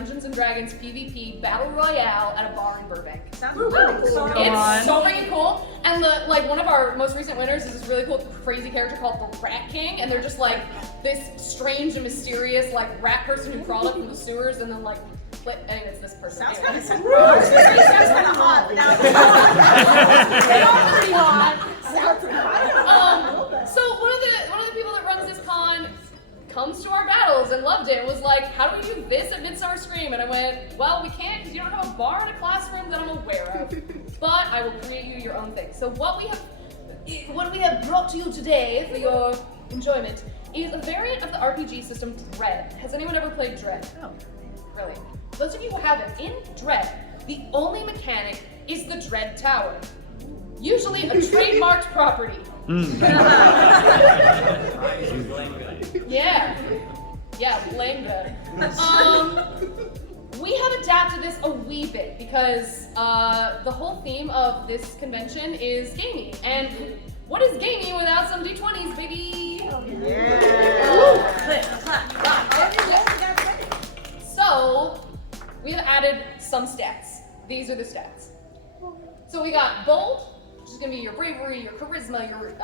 Dungeons and Dragons PvP Battle Royale at a bar in Burbank. Sounds really cool. It's so freaking cool. And one of our most recent winners is this really cool, crazy character called the Rat King, and they're just like this strange and mysterious like rat person who crawled up from the sewers and then like anyway, it's this person. Sounds anyway. kind of hot. Pretty hot. So one of the people that runs this con comes to our battles and loved it. It was like, how do we do this at Midsummer Scream? And I went, well, we can't because you don't have a bar in a classroom that I'm aware of. But I will create you your own thing. So what we have brought to you today for your enjoyment is a variant of the RPG system Dread. Has anyone ever played Dread? No. Really? Those of you who haven't, in Dread, the only mechanic is the Dread Tower. Usually a trademarked property. Yeah, blame that. We have adapted this a wee bit because the whole theme of this convention is gaming. And what is gaming without some D20s, baby? So, we have added some stats. These are the stats. So we got bold, which is going to be your bravery, your charisma, your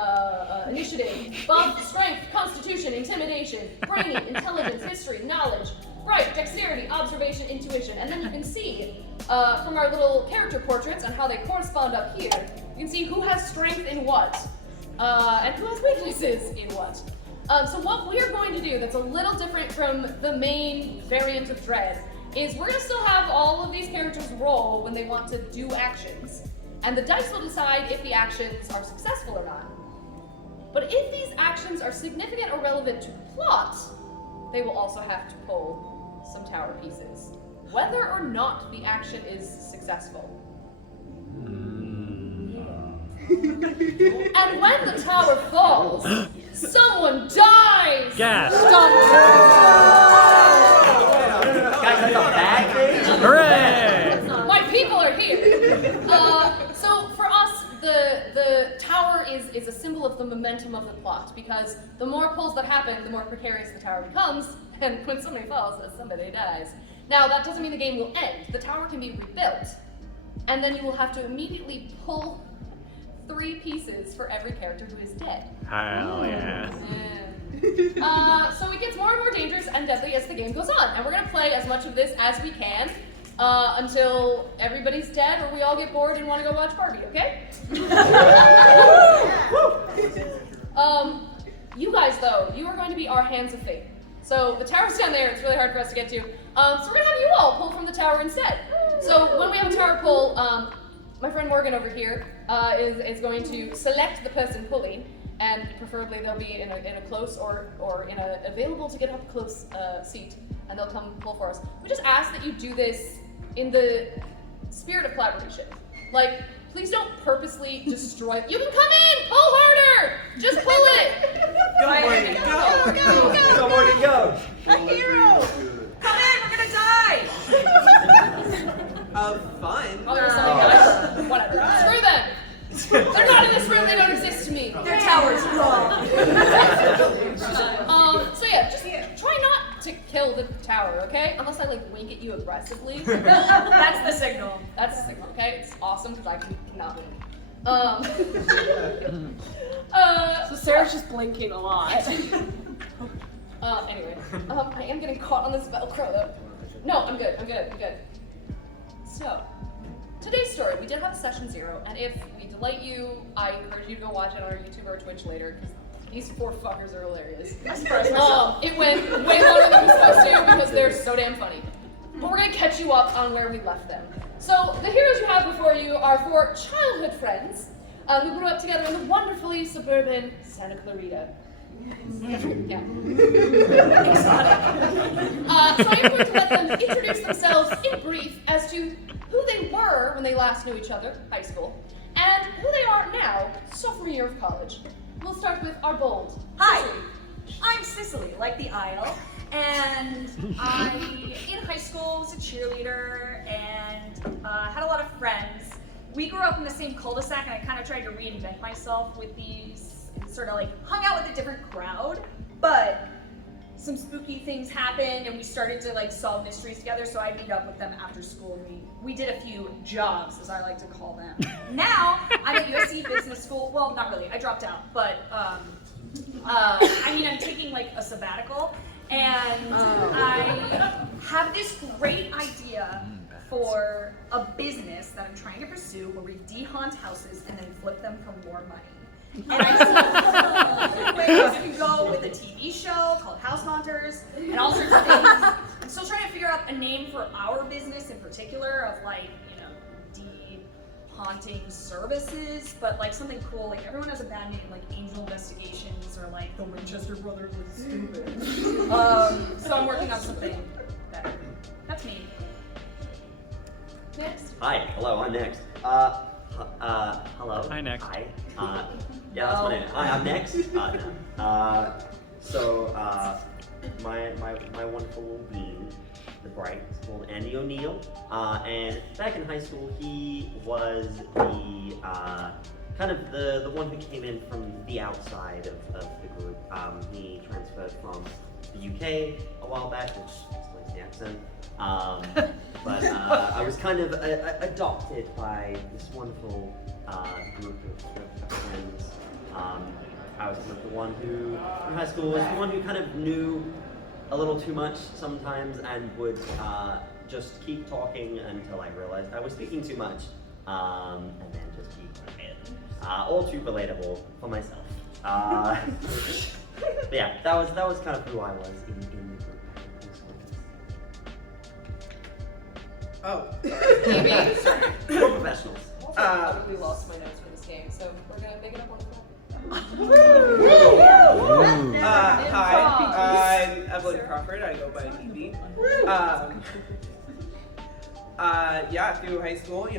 initiative, buff, strength, constitution, intimidation, brainy, intelligence, history, knowledge, bright, dexterity, observation, intuition. And then you can see from our little character portraits and how they correspond up here, you can see who has strength in what, and who has weaknesses in what. So what we're going to do that's a little different from the main variant of Dread is we're going to still have all of these characters roll when they want to do actions. And the dice will decide if the actions are successful or not. But if these actions are significant or relevant to plot, they will also have to pull some tower pieces, whether or not the action is successful. And when the tower falls, someone dies! Gas! Guys, that's a bad thing? Hooray! My people are here! So for us, the tower is a symbol of the momentum of the plot, because the more pulls that happen, the more precarious the tower becomes, and when somebody falls, somebody dies. Now, that doesn't mean the game will end. The tower can be rebuilt, and then you will have to immediately pull 3 pieces for every character who is dead. Hell yeah. So it gets more and more dangerous and deadly as the game goes on, and we're going to play as much of this as we can until everybody's dead or we all get bored and want to go watch Barbie, okay? You guys, though, you are going to be our hands of fate. So the tower's down there, it's really hard for us to get to. So we're going to have you all pull from the tower instead. So when we have a tower pull, my friend Morgan over here is going to select the person pulling, and preferably they'll be in a close or in a available to get up close seat, and they'll come pull for us. We just ask that you do this in the spirit of collaboration. Like, please don't purposely destroy. You can come in, pull harder, just pull it. Go, Morgan, go! Go, Morgan, go! A hero! Come in, we're gonna die! Fine. Oh, there's something else. Whatever. Screw them. They're not in this room. They don't exist to me. Their tower's wrong. So yeah, just try not to kill the tower, okay? Unless I like wink at you aggressively. That's the signal. That's the signal, okay? It's awesome because I cannot wink. So Sarah's just blinking a lot. Anyway, I am getting caught on this Velcro though. No, I'm good. So, today's story, we did have a session 0, and if we delight you, I encourage you to go watch it on our YouTube or Twitch later, because these 4 fuckers are hilarious. It went way longer than it was supposed to, because they're so damn funny. But we're going to catch you up on where we left them. So, the heroes you have before you are 4 childhood friends who grew up together in the wonderfully suburban Santa Clarita. Yeah. Exotic. So I'm going to let them introduce themselves in brief as to who they were when they last knew each other, high school, and who they are now, sophomore year of college. We'll start with our bold. Hi, Sicily. I'm Sicily, like the Isle, and I, in high school, was a cheerleader and had a lot of friends. We grew up in the same cul-de-sac, and I kind of tried to reinvent myself with these, sort of like hung out with a different crowd, but some spooky things happened, and we started to like solve mysteries together. So I meet up with them after school, and we did a few jobs, as I like to call them. Now I'm at USC Business School. Well, not really. I dropped out, but I'm taking like a sabbatical, and I have this great idea for a business that I'm trying to pursue, where we de-haunt houses and then flip them for more money. And I see ways we can go with a TV show called House Haunters and all sorts of things. I'm still trying to figure out a name for our business in particular of like, de-haunting services, but like something cool. Like everyone has a bad name, like Angel Investigations or like the Winchester Brothers was stupid. So I'm working on something better. That's me. Next. Hi, hello, I'm next. Hello. Hi, next. Hi. Yeah, that's my name. Hi, I'm next. My wonderful little bean, the bright, is called Andy O'Neill. And back in high school, he was the kind of the one who came in from the outside of the group. He transferred from the UK a while back, which explains the accent. But I was kind of adopted by this wonderful group of friends. I was kind of the one who, in high school, was the one who kind of knew a little too much sometimes and would just keep talking until I realized I was speaking too much, and then just keep quiet. All too relatable for myself. But yeah, that was kind of who I was in the group. Oh, Evie. Sorry. We're professionals. We lost my notes for this game, so we're gonna make it up on the fly. Hi, I'm Evelyn Crawford. I go by Evie. Through high school,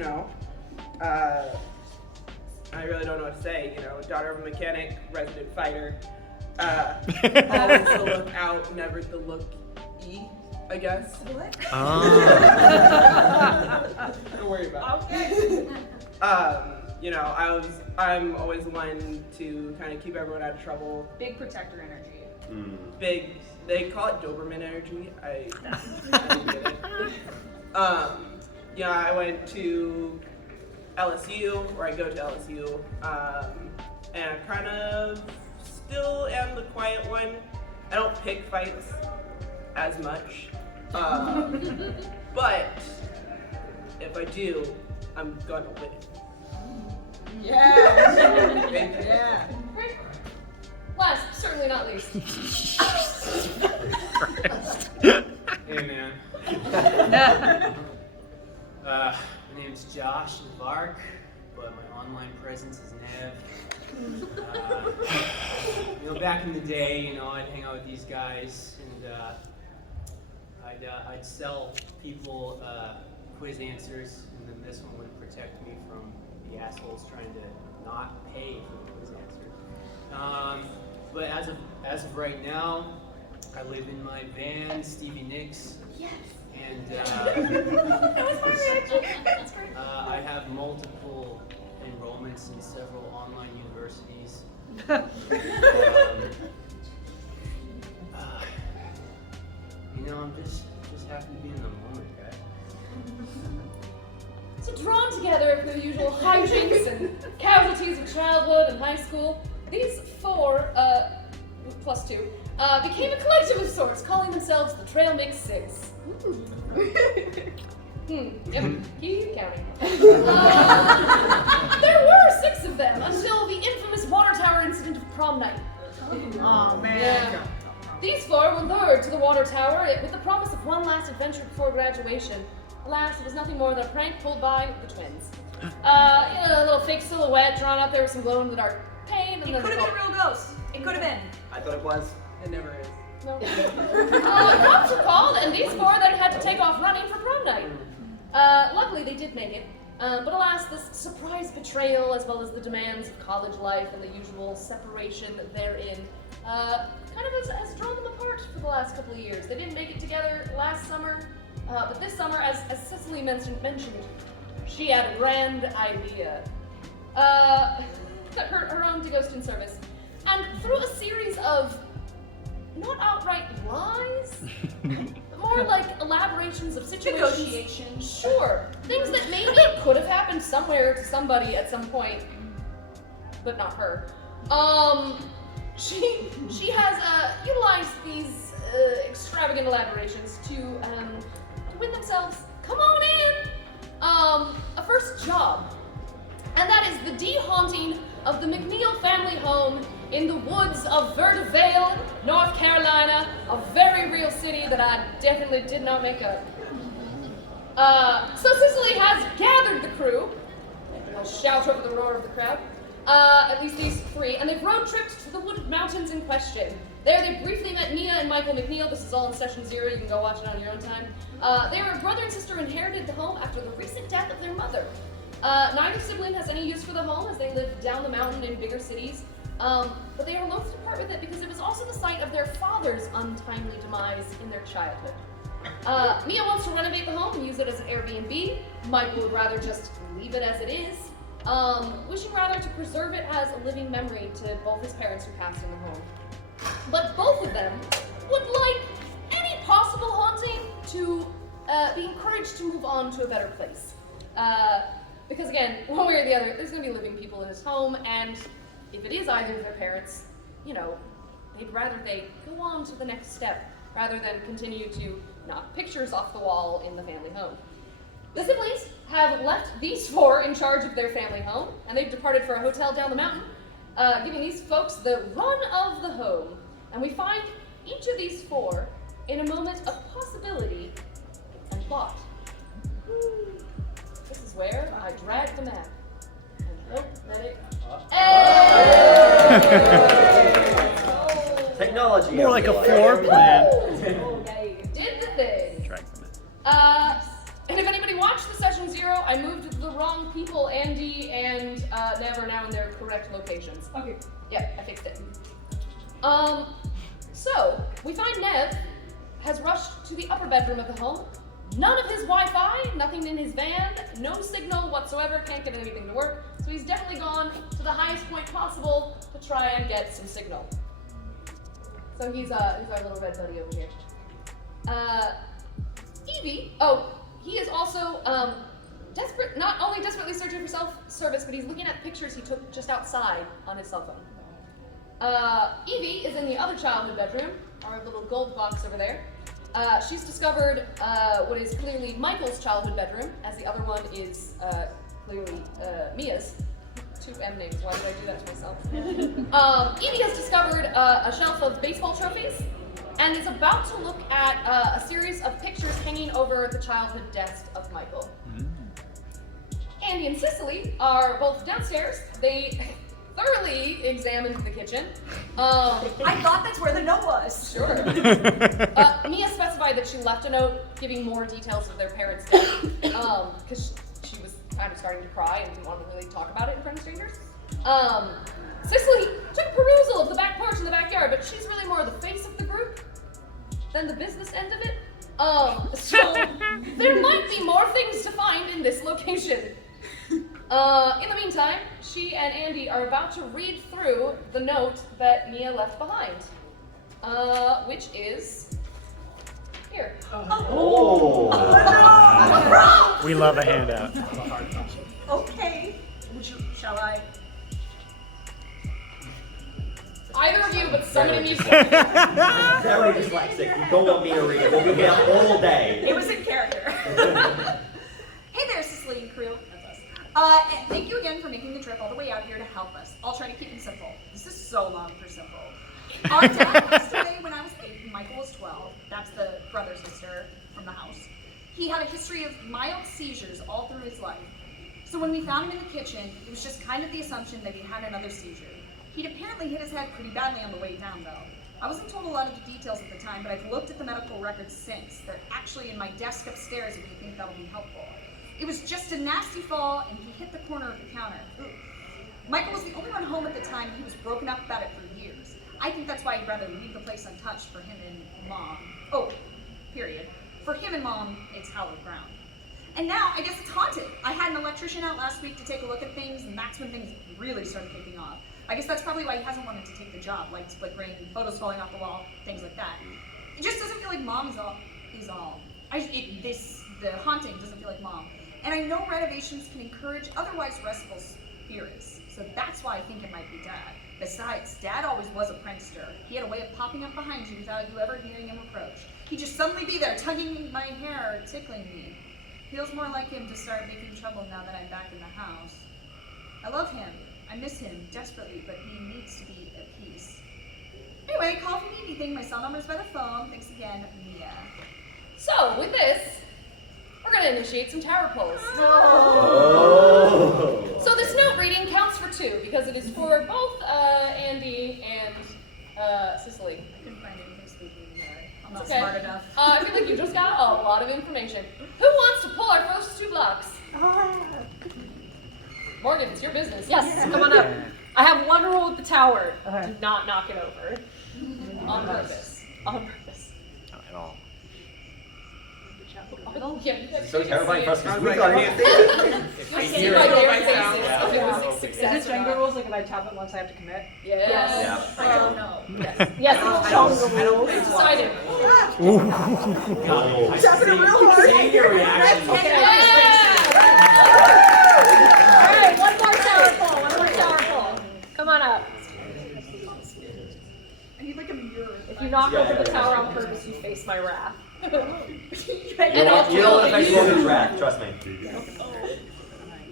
I really don't know what to say. Daughter of a mechanic, resident fighter. Always the look out, never the look E, I guess. What? Don't worry about it. Okay. I'm always the one to kind of keep everyone out of trouble. Big protector energy. Big, they call it Doberman energy. I get it. I went to LSU, or I go to LSU, and I kind of still am the quiet one. I don't pick fights as much, but if I do, I'm gonna win. Yeah. Yeah. Last, certainly not least. Hey man. My name's Josh Vark, but my online presence is Nev. Back in the day, I'd hang out with these guys and I'd sell people quiz answers, and then this one would protect me from the assholes trying to not pay for the quiz answers. But as of right now, I live in my van, Stevie Nicks. Yes. And That was my reaction. That's great. I have multiple enrollments in several online universities. I'm just happy to be in the moment, guys. So drawn together for the usual hijinks and casualties of childhood and high school, these four, plus two, became a collective of sorts, calling themselves the Trail Mix Six. Yep, keep counting. There were 6 of them until the infamous water tower incident of prom night. Oh man. Yeah. These 4 were lured to the water tower with the promise of one last adventure before graduation. Alas, it was nothing more than a prank pulled by the twins. A little fake silhouette drawn up there with some glow-in-the-dark paint. And It could have been a real ghost. It could have been. I thought it was. It never is. No. Cops were called, and these 4 then had to take off running for prom night. Luckily, they did make it. But alas, this surprise betrayal, as well as the demands of college life and the usual separation therein, kind of has drawn them apart for the last couple of years. They didn't make it together last summer, but this summer, as Sicily mentioned, she had a grand idea. Her own to ghost in service. And through a series of not outright lies, but more like elaborations of situations. Negotiations. Sure. Things that maybe could have happened somewhere to somebody at some point, but not her. She has utilized these extravagant elaborations to win themselves, come on in, a first job. And that is the de-haunting of the McNeil family home in the woods of Verde Vale, North Carolina, a very real city that I definitely did not make up. So Sicily has gathered the crew, and I'll shout over the roar of the crowd, at least these three, and they've road tripped to the wooded mountains in question. There they briefly met Mia and Michael McNeil. This is all in session 0, you can go watch it on your own time. They were brother and sister who inherited the home after the recent death of their mother. Neither sibling has any use for the home as they live down the mountain in bigger cities, but they are loath to part with it because it was also the site of their father's untimely demise in their childhood. Mia wants to renovate the home and use it as an Airbnb. Michael would rather just leave it as it is, wishing rather to preserve it as a living memory to both his parents who passed in the home. But both of them would like any possible haunting to be encouraged to move on to a better place. Because again, one way or the other, there's going to be living people in his home, and if it is either of their parents, you know, they'd rather they go on to the next step rather than continue to knock pictures off the wall in the family home. The siblings have left these 4 in charge of their family home, and they've departed for a hotel down the mountain, giving these folks the run of the home. And we find each of these 4 in a moment of possibility and plot. This is where I drag the map. And hope that it... Technology. More like a floor plan. Okay, did the thing. Drag them in. And if anybody watched the session 0, I moved the wrong people, Andy and Nev are now in their correct locations. Okay. Yeah, I fixed it. So, we find Nev has rushed to the upper bedroom of the home. None of his Wi-Fi, nothing in his van, no signal whatsoever, can't get anything to work. So he's definitely gone to the highest point possible to try and get some signal. So he's our little red buddy over here. Evie, he is also not only desperately searching for self-service, but he's looking at pictures he took just outside on his cell phone. Evie is in the other childhood bedroom, our little gold box over there. She's discovered what is clearly Michael's childhood bedroom, as the other one is clearly Mia's. 2 M names, why did I do that to myself? Evie has discovered a shelf of baseball trophies, and is about to look at a series of pictures hanging over the childhood desk of Michael. Andy and Sicily are both downstairs. They thoroughly examined the kitchen. I thought that's where the note was. Sure. Mia specified that she left a note giving more details of their parents' death, because she was kind of starting to cry and didn't want to really talk about it in front of strangers. Sicily took perusal of the back porch and the backyard, but she's really more the face of the group than the business end of it. So there might be more things to find in this location. In the meantime, she and Andy are about to read through the note that Mia left behind, which is here. Oh. We love a handout. Okay. Shall I? Either of you, but somebody needs to. Very dyslexic. You don't want me to read it. We'll be here all day. It was in character. Hey there, Sicily and crew. And thank you again for making the trip all the way out here to help us. I'll try to keep it simple. This is so long for simple. Our dad passed away when I was 8 and Michael was 12. That's the brother-sister from the house. He had a history of mild seizures all through his life. So when we found him in the kitchen, it was just kind of the assumption that he had another seizure. He'd apparently hit his head pretty badly on the way down, though. I wasn't told a lot of the details at the time, but I've looked at the medical records since. They're actually in my desk upstairs if you think that'll be helpful. It was just a nasty fall, and he hit the corner of the counter. Michael was the only one home at the time. He was broken up about it for years. I think that's why he'd rather leave the place untouched for him and Mom. Oh, period. For him and Mom, it's hallowed ground. And now, I guess it's haunted. I had an electrician out last week to take a look at things, and that's when things really started kicking off. I guess that's probably why he hasn't wanted to take the job, like split brain, photos falling off the wall, things like that. It just doesn't feel like mom is all. The haunting doesn't feel like mom. And I know renovations can encourage otherwise restful spirits, so that's why I think it might be Dad. Besides, Dad always was a prankster. He had a way of popping up behind you without you ever hearing him approach. He'd just suddenly be there, tugging my hair or tickling me. Feels more like him to start making trouble now that I'm back in the house. I love him. I miss him desperately, but he needs to be at peace. Anyway, call if you need anything. My cell number's by the phone. Thanks again, Mia. So, with this, we're going to initiate some tower pulls. Oh. So this note reading counts for 2 because it is for both Andy and Sicily. I couldn't find anything spooky in the yard. I'm not Okay. smart enough. I feel like you just got a lot of information. Who wants to pull our first 2 blocks? Morgan, it's your business. Yes, come on up. I have one rule with the tower. Okay. Do not knock it over. On purpose. On purpose. Not at all. Oh, yeah, you guys It's so can't terrifying see for us it. because I we was got like, it. I see hear it by it. their Myself. faces. Yeah. If it was Is success this or Jenga not. rules? Like if I tap it once, I have to commit? Yes. Yeah. I don't know. Yes, I it's don't Jenga play rules. Decided. Tapping real hard. Seeing your reaction. Okay. Yeah! All right, one more tower pull. One more tower pull. Come on up. I need like a mirror. If you knock over the tower on purpose, you face my wrath. You don't want to affect Morgan's wrath, trust me.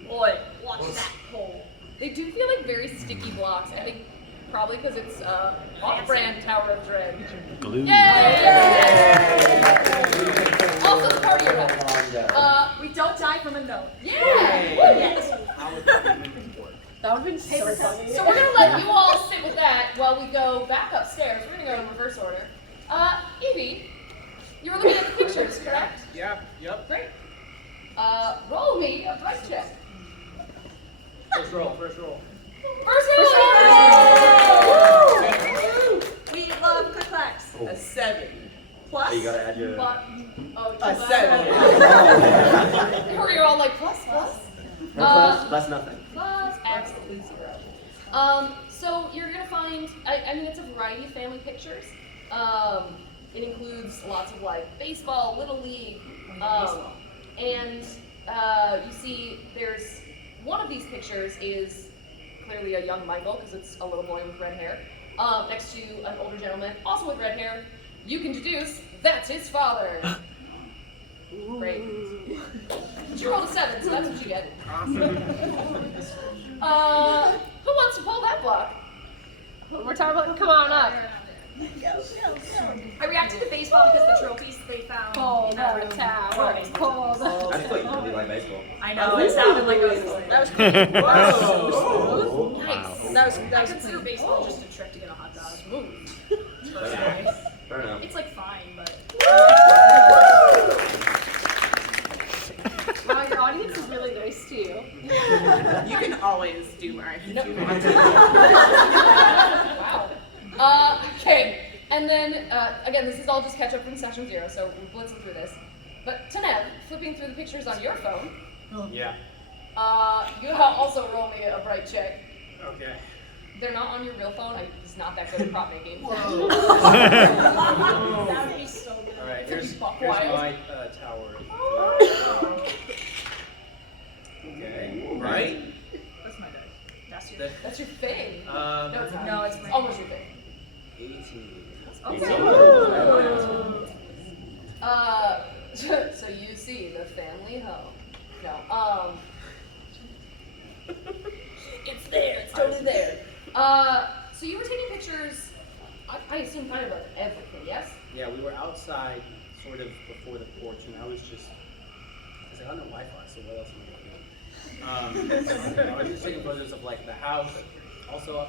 Boy, watch that pull. They do feel like very sticky blocks. I think probably because it's off-brand Tower of Dread. Glue. Yay! Also the party event. We don't die from a note. Yeah! Yes. That would have been so funny. So we're gonna let you all sit with that while we go back upstairs. We're gonna go in reverse order. Evie, you were looking at the pictures, correct? Yep. Great. Roll me a bright check. First roll. First roll! We love click-clacks. A 7. Plus. Oh, you gotta add your. But, oh, A 7. Where you're all like, plus. Less nothing. Plus absolutely 0. So you're gonna find, I mean, it's a variety of family pictures. It includes lots of like baseball, little league, and you see there's one of these pictures is clearly a young Michael because it's a little boy with red hair, next to an older gentleman also with red hair. You can deduce that's his father. Great. But you rolled a 7, so that's what you get. Awesome. Who wants to pull that block? We're talking about, come on up. I reacted to baseball because the trophies they found. Pull in that the room. tower. Pull the I thought you really like baseball. I know, it sounded like I was. That was Whoa. Nice. I consider baseball just a trick to get a hot dog. Smooth. Fair enough. It's like fine, but. Wow, your audience is really nice to you. You can always do mine if you want to. Wow. Okay. And then, again, this is all just catch up from session 0, so we're blitzing through this. But Tanev, flipping through the pictures on your phone, Yeah. you also roll me a bright check. Okay. They're not on your real phone. I'm just not that good at prop making. That would be so good. All right. Here's Buck my wild. tower. Okay. Right? That's my dice. That's your. The, That's your thing. No, it's not. No, it's It's my. almost your thing. 18. Okay. So you see the family home. No, it's there. It's totally there. So you were taking pictures. I assume kind of everything. Yes. Yeah, we were outside, sort of before the porch, and I was like, I don't know Wi-Fi, so what else am I doing? I was just taking photos of like the house. Also,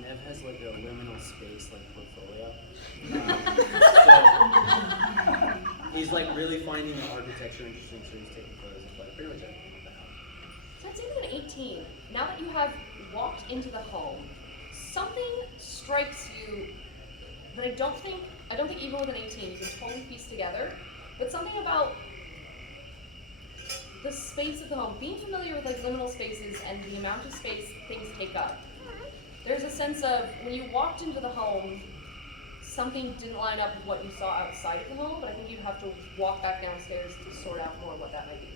Nev has like a liminal space like portfolio. So he's like really finding the architecture interesting, so he's taking photos of like pretty much everything with the house. So it's even an 18. Now that you have walked into the home, something strikes you that I don't think even with an 18 you can totally piece together. But something about the space of the home, being familiar with like liminal spaces and the amount of space things take up, there's a sense of when you walked into the home, something didn't line up with what you saw outside of the home, but I think you'd have to walk back downstairs to sort out more what that might be.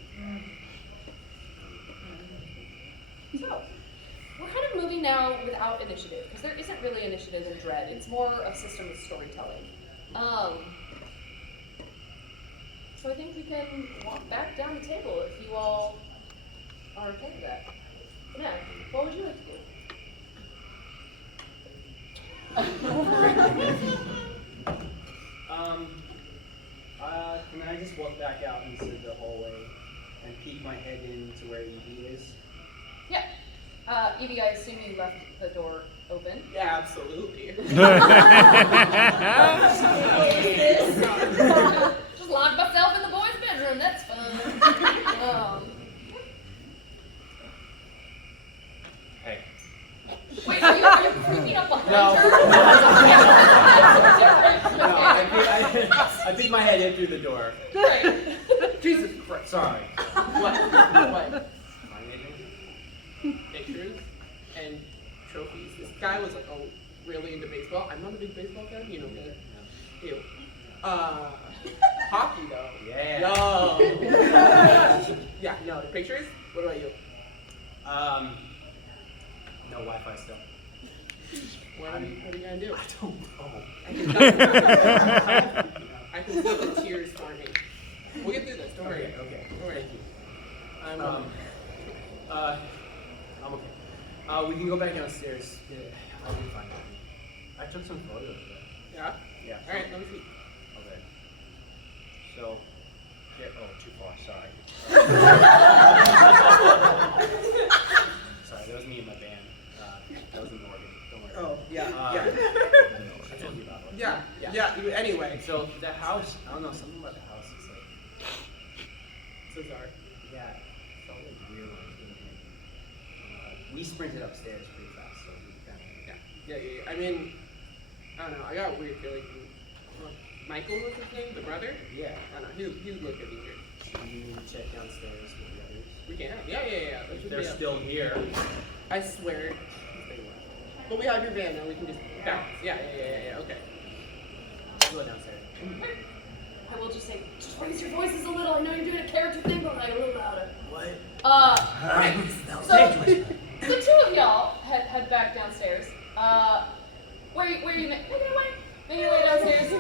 So, we're kind of moving now without initiative, because there isn't really initiative in Dread. It's more of system of storytelling. So I think we can walk back down the table if you all are okay with that. Yeah, what would you like to do? Can I just walk back out into the hallway and peek my head into where Evie is? Yeah. Evie, I assume you left the door open. Yeah, absolutely. Just locked myself in the boys' bedroom. That's fun. Hey. Wait, are you creeping up behind No. her? No, I peek my head in through the door. Right. Jesus Christ. Sorry. What? Find anything? Pictures and trophies. This guy was like, oh, really into baseball. I'm not a big baseball fan, you know that. Ew. Hockey though. Yeah. Yo. Yeah, no, the pictures? What about you? No Wi-Fi still. What are you gonna do? I don't know. I can feel the tears forming. We'll get through this, don't worry. Okay. Don't worry. Thank you. I'm I'm okay. We can go back downstairs. Yeah, I'll be fine. I took some photos of it. yeah? Yeah. Alright, let me see. Okay. So, too far. Sorry. Sorry, that was me and my band. That was in Morgan. Don't worry. Oh, yeah, I told you about it. yeah. Anyway, So the house, I don't know, something about the house is like, so sorry. yeah, it felt like weird when I came in. We sprinted upstairs pretty fast, so we kind of, Yeah. I mean, I don't know. I got a weird feeling. Michael was his name, the brother? yeah. I don't know. He looked at me weird. Should we check downstairs with the others? We can. Yeah. That If should they're be up. still here. I swear. They were. But we have your van now. We can just bounce. Yeah. Okay. Let's go downstairs. I will just say, just raise your voices a little. I know you're doing a character thing, but like a little louder. What? So the two of y'all head back downstairs. Where you make it away? Make your way downstairs.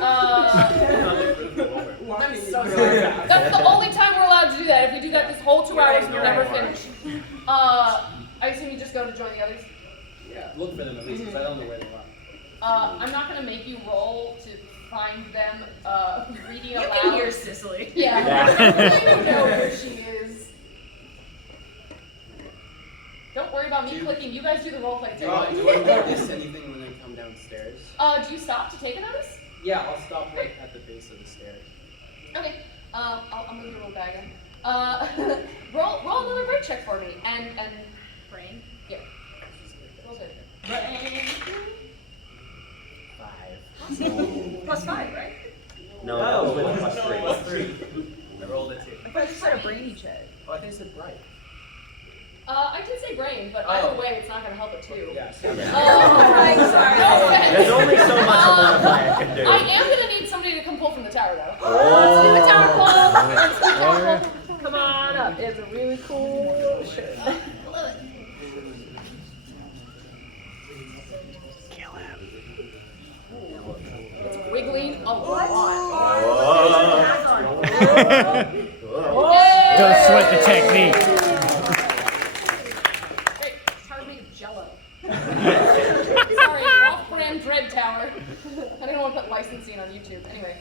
I'm so sorry. That's the only time we're allowed to do that. If we do that this whole 2 hours, we'll never finish. I assume you just go to join the others. Yeah. Look for them at least, because I don't know where they are. I'm not gonna make you roll to find them reading You aloud. can hear Sicily. Yeah. You know where she is. Don't worry about me clicking. You guys do the role play too. Do I notice anything when I come downstairs? Do you stop to take a notice? Yeah, I'll stop like at the base of the stairs. Okay. I'll move your little bag in. Roll another brain check for me. And Brain. yeah. Roll good. Brain. 5. +5, right? No, that was with plus 3. I rolled a 2. I thought you said a brainy check. Oh, I think it said bright. I did say brain, but either way, it's not gonna help it too. Yeah, Right, sorry. No offense. There's only so much a modifier can do. I am gonna need somebody to come pull from the tower though. Let's do a tower pull. Let's do a tower pull. Come on up. It's a really cool shirt. Love it. It's wiggling a lot. Don't sweat the technique. Great. It's hard to make jello. Sorry, off-brand Dread Tower. I don't want to put licensing on YouTube. Anyway.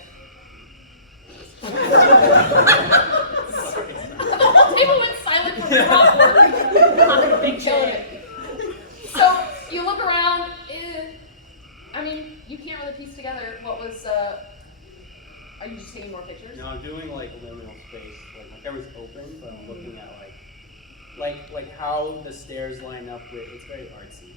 The whole table went silent for the awkward. Big killing it. So you look around. I mean, you can't really piece together what was. Are you just taking more pictures? No, I'm doing like liminal space. Like my camera's open, but I'm looking at like how the stairs line up with. It's very artsy.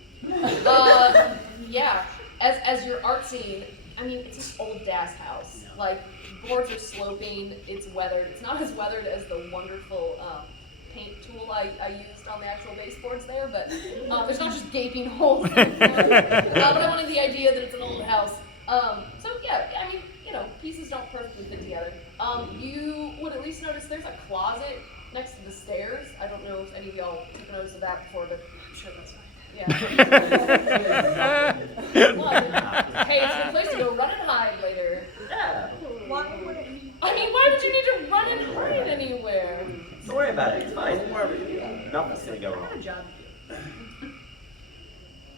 Yeah. As your art scene, I mean, it's this old Das house. Like boards are sloping. It's weathered. It's not as weathered as the wonderful paint tool I used on the actual baseboards there, but there's not just gaping holes in the floor. But I wanted the idea that it's an old house. So yeah, I mean, you know, pieces don't perfectly fit together. You would at least notice there's a closet next to the stairs. I don't know if any of y'all took notice of that before, but I'm sure that's fine. Yeah. Hey, it's a good place to go run and hide later. Yeah. Why would it be? I mean, why would you need to run and hide anywhere? Don't worry about it. It's fine. Nothing's gonna go I have a wrong. job.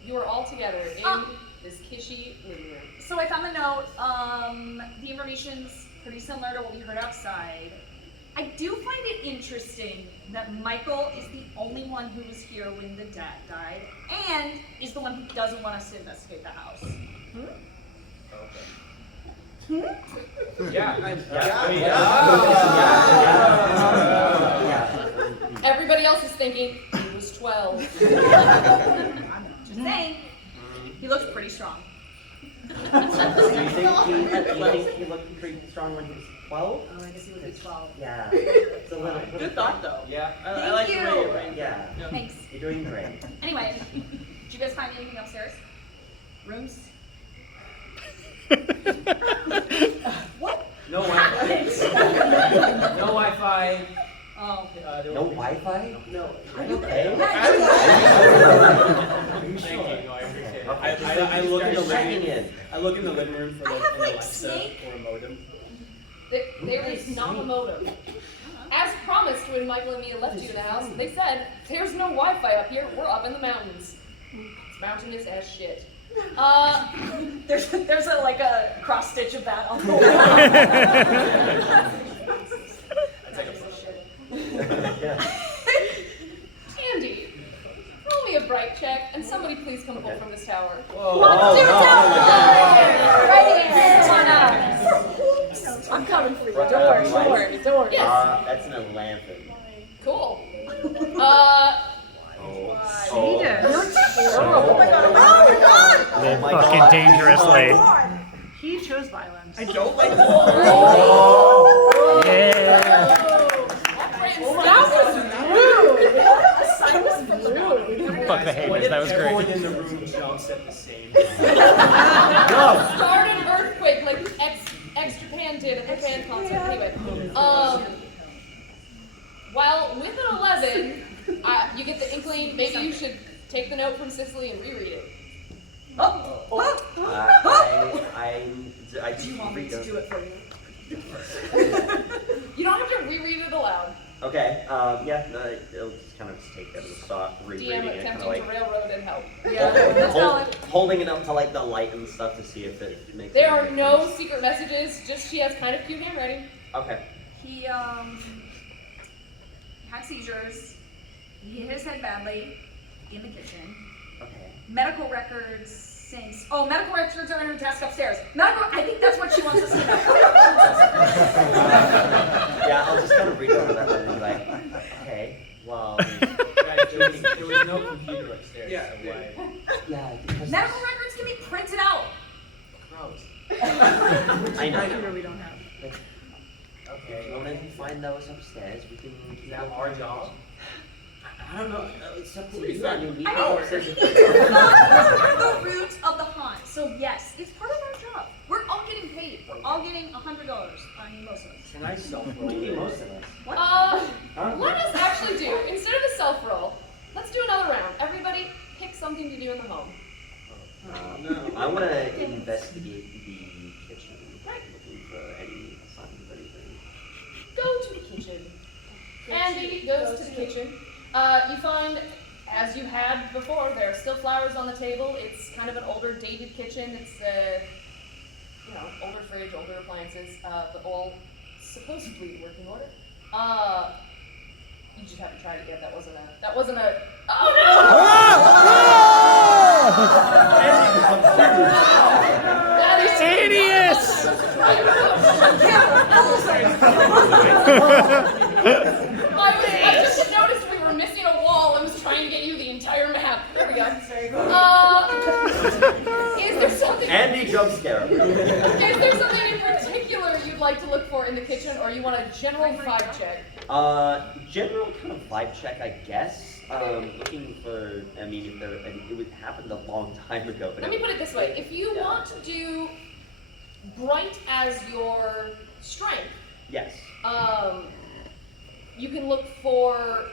You are all together in this kishy living room. So I found the note. The information's pretty similar to what we heard outside. I do find it interesting that Michael is the only one who was here when the dad died, and is the one who doesn't want us to investigate the house. Everybody else is thinking he was 12. I'm just saying, he looks pretty strong. Do you think he looked pretty strong when he was 12? Oh, I guess he would be 12. Yeah. It's a little Good thought, though. Yeah. I like the way Thank you're you. right. Yeah. Thanks. You're doing great. Anyway, did you guys find anything upstairs? Rooms? What? No Wi-Fi. No Wi-Fi. Oh. No Wi-Fi? No. Are you okay? Thank you. No, I appreciate it. I look in the living room. I look in the living room for I like have, an like, Alexa snake. or a modem. There is not a modem. As promised when Michael and Mia left you in the house, they said, there's no Wi-Fi up here, we're up in the mountains. It's mountainous as shit. There's a cross stitch of that on the wall. That's like a Andy, roll me a bright check, and somebody please come pull from this tower. Whoa. I'm coming for you. Don't worry. Yes. That's an 11. Cool. Live fucking dangerously. He chose violence. I don't like this. Yeah. That was rude. Fuck the haters, that was Everyone great. in the room jumps at the same Start an earthquake like Extra Pan did at the fan concert. Anyway, while with an 11, you get the inkling maybe you should take the note from Sicily and reread it. I do You want me to do it for you? You don't have to reread it aloud. Okay, it'll just kind of take that and start rereading DM it, kind of attempting like to railroad and help. holding it up to like the light and stuff to see if it makes There any are difference. no secret messages, just she has kind of cute handwriting. Okay. He had seizures. He hit his head badly in the kitchen. Okay. Medical records since. Oh, medical records are in her desk upstairs. I think that's what she wants us to know. Yeah, I'll just kind of read over that and be like, okay, well, Guys, there was no computer upstairs. Yeah. So why? yeah, because Medical records can be printed out. Gross. I know. Computer we don't have. Okay. Well, then we find those upstairs. We can Is that our job? I don't know. It's up to Pretty you. fun. I mean, we I know mean, upstairs. the root of the haunt. So yes, it's part of our job. We're all getting paid. We're all getting $100. I mean, most of us. Can I self-roll? Maybe most of us. Let us actually do, instead of a self-roll, let's do another round. Everybody pick something to do in the home. I want to investigate the kitchen. Looking for any signs of anything. Go to the kitchen. Andy goes to the kitchen. You find, as you had before, there are still flowers on the table. It's kind of an older, dated kitchen. It's, older fridge, older appliances, but all supposedly in working order. You just haven't tried it yet. That wasn't a. Oh no! That is Hideous! I just noticed we were missing a wall and was trying to get you the entire map. There we go. Very cool. Is there something? Andy jump scare. Is there something in particular you'd would like to look for in the kitchen, or you want a general vibe check? General kind of vibe check, I guess. Looking for, I mean, if there, it would happen a long time ago. But Let me put it this way: if you want to do bright as your strength, Yes. you can look for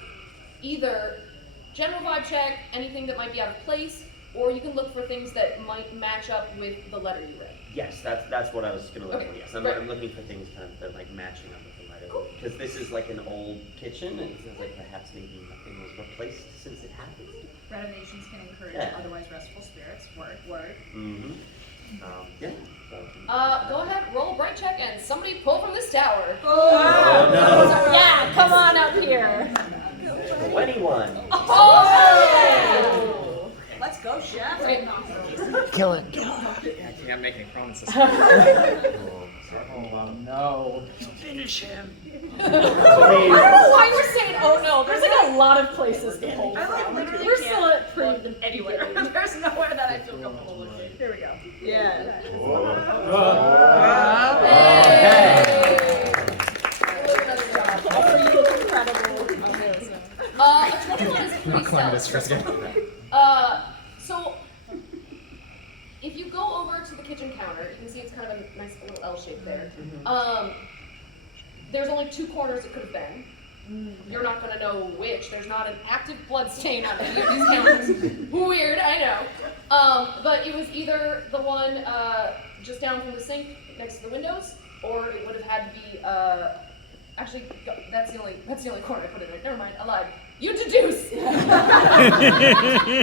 either general vibe check, anything that might be out of place, or you can look for things that might match up with the letter you read. Yes, that's what I was gonna look Okay, for. Yes, great. I'm looking for things kind of that like matching up with the letter. Because this is like an old kitchen, and it seems like perhaps maybe nothing was replaced since it happened. Renovations can encourage Yeah. otherwise restful spirits. Word. Mm-hmm. Yeah. So. Go ahead, roll a bright check, and somebody pull from this tower. Oh, no. Yeah, come on up here. 21. Oh! Let's go, chef. Great. Kill it. I can't make any promises. Oh no. Finish him. I don't know why we're saying, oh no, there's like a lot of places to pull I like from. literally We're can't still at pretty look anywhere. There's nowhere that I feel comfortable looking. Here we go. Yeah. Hey! Also, you look incredible. A 21 is pretty so if you go over to the kitchen counter, you can see it's kind of a nice little L shape there. There's only 2 corners it could have been. You're not gonna know which. There's not an active blood stain on any of these counters. Weird, I know. But it was either the one just down from the sink next to the windows, or it would have had to be actually that's the only corner I put it in. Never mind, I lied. You deduce. I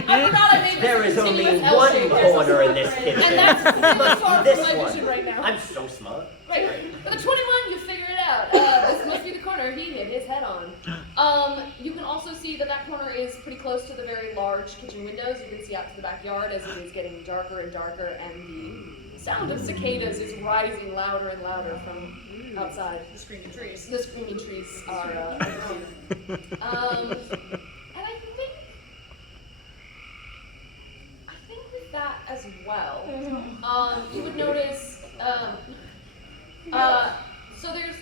forgot I made this There is only continuous one L-shape. corner in this kitchen. And that's really far This from my one. vision right now. I'm so smart. Right. For the 21, you figure it out. This must be the corner he hit his head on. You can also see that that corner is pretty close to the very large kitchen windows. You can see out to the backyard as it is getting darker and darker, and the sound of cicadas is rising louder and louder from outside. The screaming trees. The screaming trees are and I think with that as well, you would notice so there's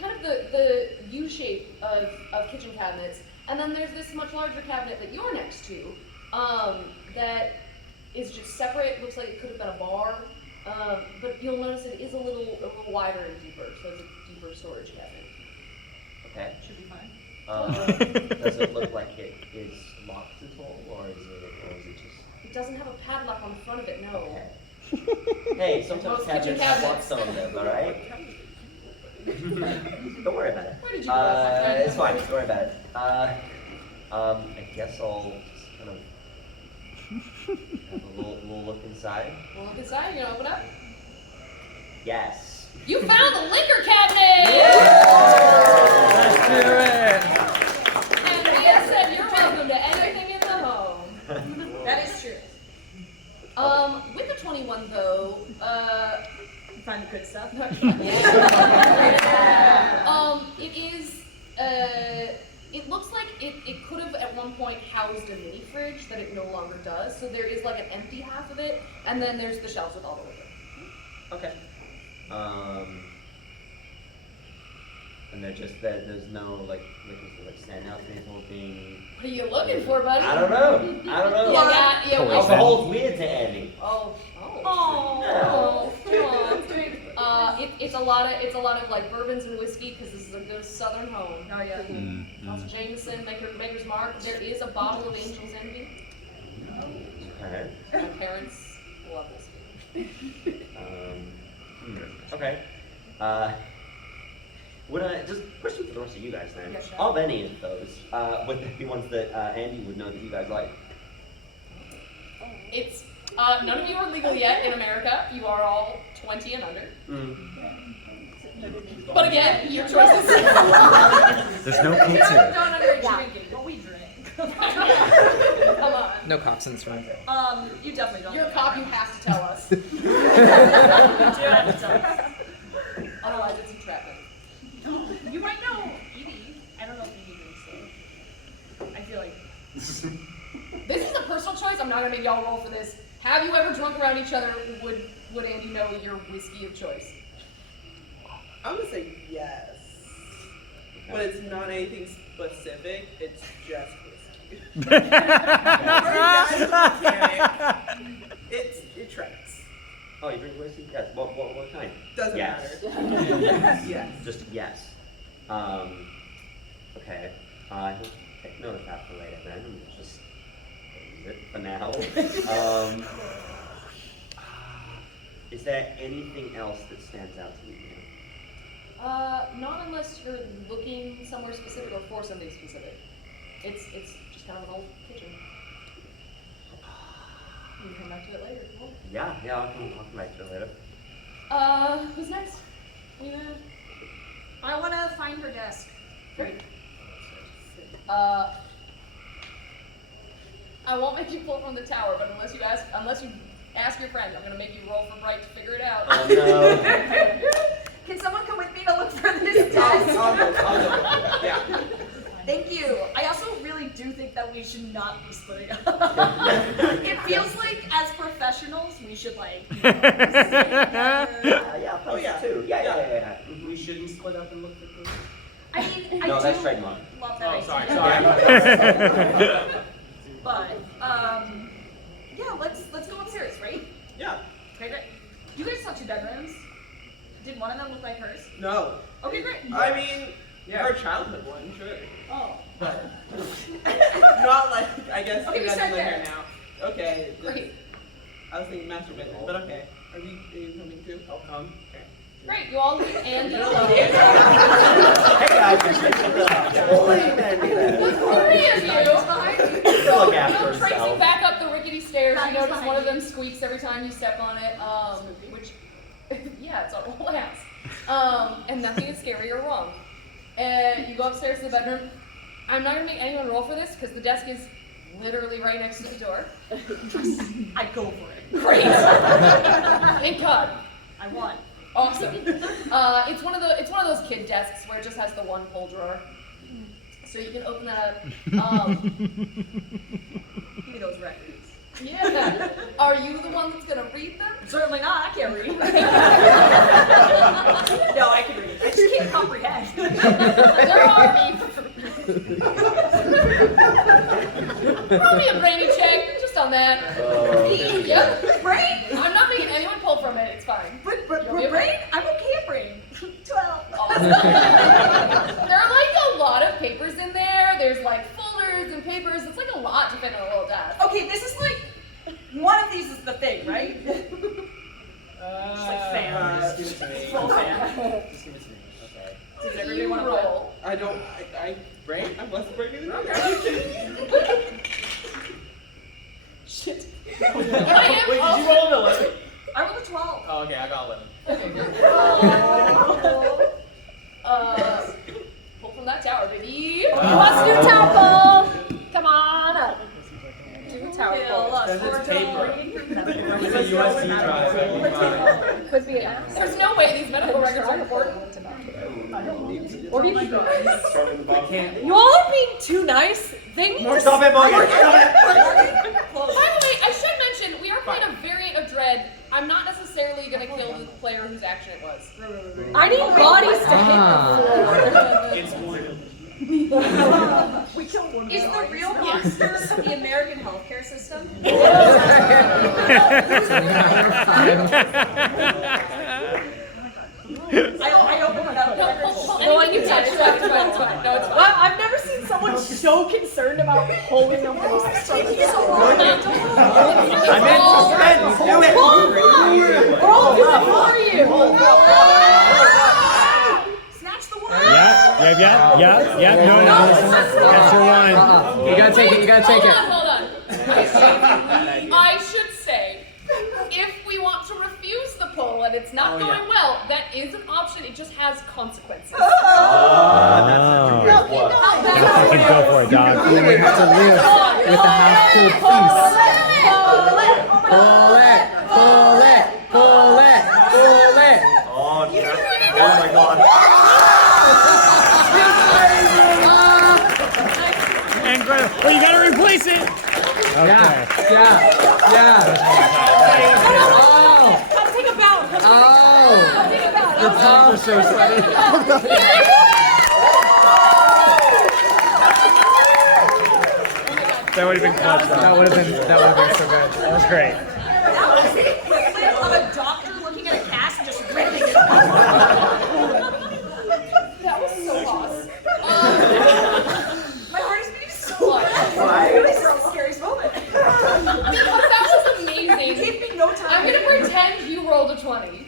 kind of the U shape of kitchen cabinets, and then there's this much larger cabinet that you're next to that is just separate. Looks like it could have been a bar. But you'll notice it is a little wider and deeper, so it's a deeper storage cabinet. Okay. Should be fine. Does it look like it is locked at all, or is it just? It doesn't have a padlock on the front of it, no. Okay. Hey, sometimes Most kitchen cabinets have cabinets. locks on them, all right? Don't worry about it. Where did you go, my friend? It's fine. Don't worry about it. I guess I'll just kind of have a little look inside. We'll look inside, you gonna open up? Yes. You found the liquor cabinet! Let's do it. And Mia said you're welcome to anything in the home. That is true. With the 21 though, You find the good stuff. it is, it looks like it could have at one point housed a mini fridge that it no longer does. So there is like an empty half of it, and then there's the shelves with all the liquor. Okay. And there's no like liquors that like stand out to me whole thing. What are you looking for, buddy? I don't know. Alcohol's weird to Annie. Oh. No. It's a lot of like bourbons and whiskey because this is a good Southern home. Oh yeah. Lots of Jameson, Maker's Mark. There is a bottle of Angel's Envy. Okay. My parents love whiskey. Okay. Would I just question for the rest of you guys then? Yeah, sure. Of any of those, would there be ones that Andy would know that you guys like? It's none of you are legal yet in America. You are all 20 and under. But again, your choices. There's no kids here. Don't underage drinking, but we drink. Come on. No cops in this room. You definitely don't. You're a cop. You have to tell us. You do have to tell us. Otherwise, it's entrapment. You might know Evie. I don't know if Evie drinks though. I feel like. This is a personal choice. I'm not gonna make y'all roll for this. Have you ever drunk around each other? Would Andy know your whiskey of choice? I'm gonna say yes. But it's not anything specific, it's just whiskey. It tracks. Oh, you drink whiskey? Yes. What kind? Doesn't Yes. matter. Yes. Just yes. Okay. I'll take note of that for later then. And just use it for now. Is there anything else that stands out to you? Not unless you're looking somewhere specific or for something specific. It's just kind of an old kitchen. You can come back to it later if you want. Yeah, I'll come back to it later. Who's next? I want to find her desk. Great. I won't make you pull from the tower, but unless you ask your friend, I'm gonna make you roll for Bright to figure it out. Oh no. Can someone come with me to look for this desk? I'll go. Yeah. Thank you. I also really do think that we should not be splitting up. It feels like as professionals we should like. Yeah, Oh, yeah. too. Yeah. We shouldn't split up and look for food. I mean, No, I that's do trademark. love that Oh, idea. sorry. But yeah, let's go upstairs, right? Yeah. Okay, great. You guys saw 2 bedrooms. Did one of them look like hers? No. Okay, great. I mean, our childhood one, sure. Oh. But not like, I guess Okay, you we guys start live there. here now. Okay. Great. I was thinking master bedroom, but okay. Are you coming too? I'll come. Okay. Great, you all leave Andy alone. Hey guys, you're The 3 of you look after go tracing herself. back up the rickety stairs. You Guys notice one of behind them squeaks every time you step on it, which, yeah, it's a whole ass. And nothing is scary or wrong. And you go upstairs to the bedroom. I'm not gonna make anyone roll for this because the desk is literally right next to the door. I go for it. Great. Thank God. I won. Awesome. It's one of those kid desks where it just has the one pull drawer. So you can open that up. Give me those records. Yeah. Are you the one that's gonna read them? Certainly not. I can't read. No, I can read. I just can't comprehend. There are me. Roll me a brainy check, just on that. Yep. Brain? I'm not making anyone pull from it. It's fine. But You'll be brain? I'm okay at brain. 12. Awesome. There are like a lot of papers in there. There's like folders and papers. It's like a lot to fit in a little desk. Okay, this is like one of these is the thing, right? Just like fan. Just give it to me. Full fan. Just give it to me. Okay. Does You everybody want to roll. roll? I don't, Brain? I'm less brainy than you. Shit. Wait, did you roll an 11? I rolled a 12. Oh, okay, I got 11. Pull from that tower, baby. Let's do tower pull. Come on up. Do a tower Kill pull. us. Says it's paper. It's a USB drive. Could be an ass. There's no way these medical records are important. Or do you I can't. You all are being too nice. They need to Stop it, Morgan! Stop it! By the way, I should mention, we are playing a variant of Dread. I'm not necessarily going to kill the player whose action it was. I need bodies to hit It's one. We killed one. Is the real monster the American healthcare system? I opened it up. No, you touch it. It's fine. No, it's fine. Well, I've never seen someone so concerned about pulling a horse. I'm in suspense! Do it! Roll for you. Snatch the one. Yeah. No. That's your one. You gotta take it. Hold on. I should say, if we want to refuse the poll and it's not going well, that is an option. It just has consequences. You can go for it, dog. You have to live with a half-full piece. Pull it. Oh, no. Oh my god. Incredible. Well, you gotta replace it. Okay. Yeah. Come take a bow. Oh. Take a bow. You're Are so sweaty. That would have been clutch. That would have been so good. That was great. That was the equivalent of a doctor looking at a cast and just ripping it off. That was so awesome. My heart is beating so much. This is the scariest moment. Because that was amazing. Give me no time. I'm gonna pretend you rolled a 20.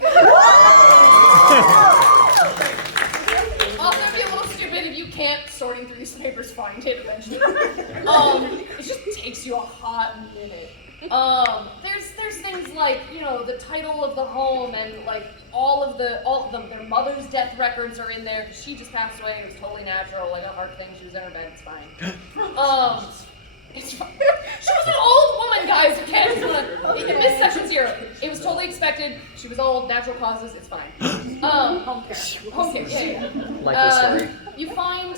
Also, it'd be a little stupid if you can't, sorting through these papers, find it eventually. It just takes you a hot minute. There's things like, you know, the title of the home and like all of them, their mother's death records are in there because she just passed away. It was totally natural, like a heart thing. She was in her bed. It's fine. It's fine. She was an old woman, guys. Okay, you can miss session 0. It was totally expected. She was old, natural causes. It's fine. Home care. Yeah. Like this story. You find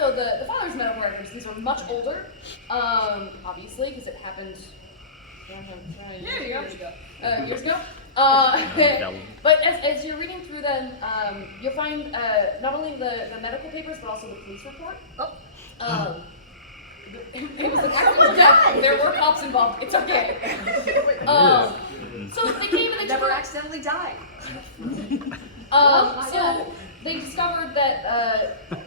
though the father's medical records. These are much older, obviously, because it happened. Years ago. But as you're reading through them, you'll find not only the medical papers but also the police report. It was an accident death. There were cops involved. It's okay. So they came and they never accidentally died. So they discovered that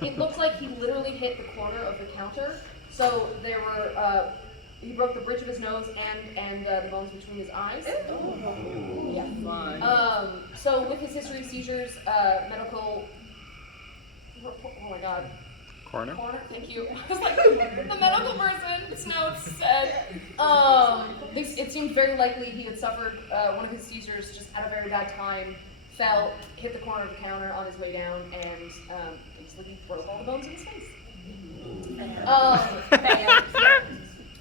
it looked like he literally hit the corner of the counter. So there were he broke the bridge of his nose and the bones between his eyes. Yeah. So with his history of seizures, medical. Oh my God. Corner? Thank you. I was like, the medical person's notes said, it seemed very likely he had suffered one of his seizures just at a very bad time, fell, hit the corner of the counter on his way down, and basically broke all the bones in his face.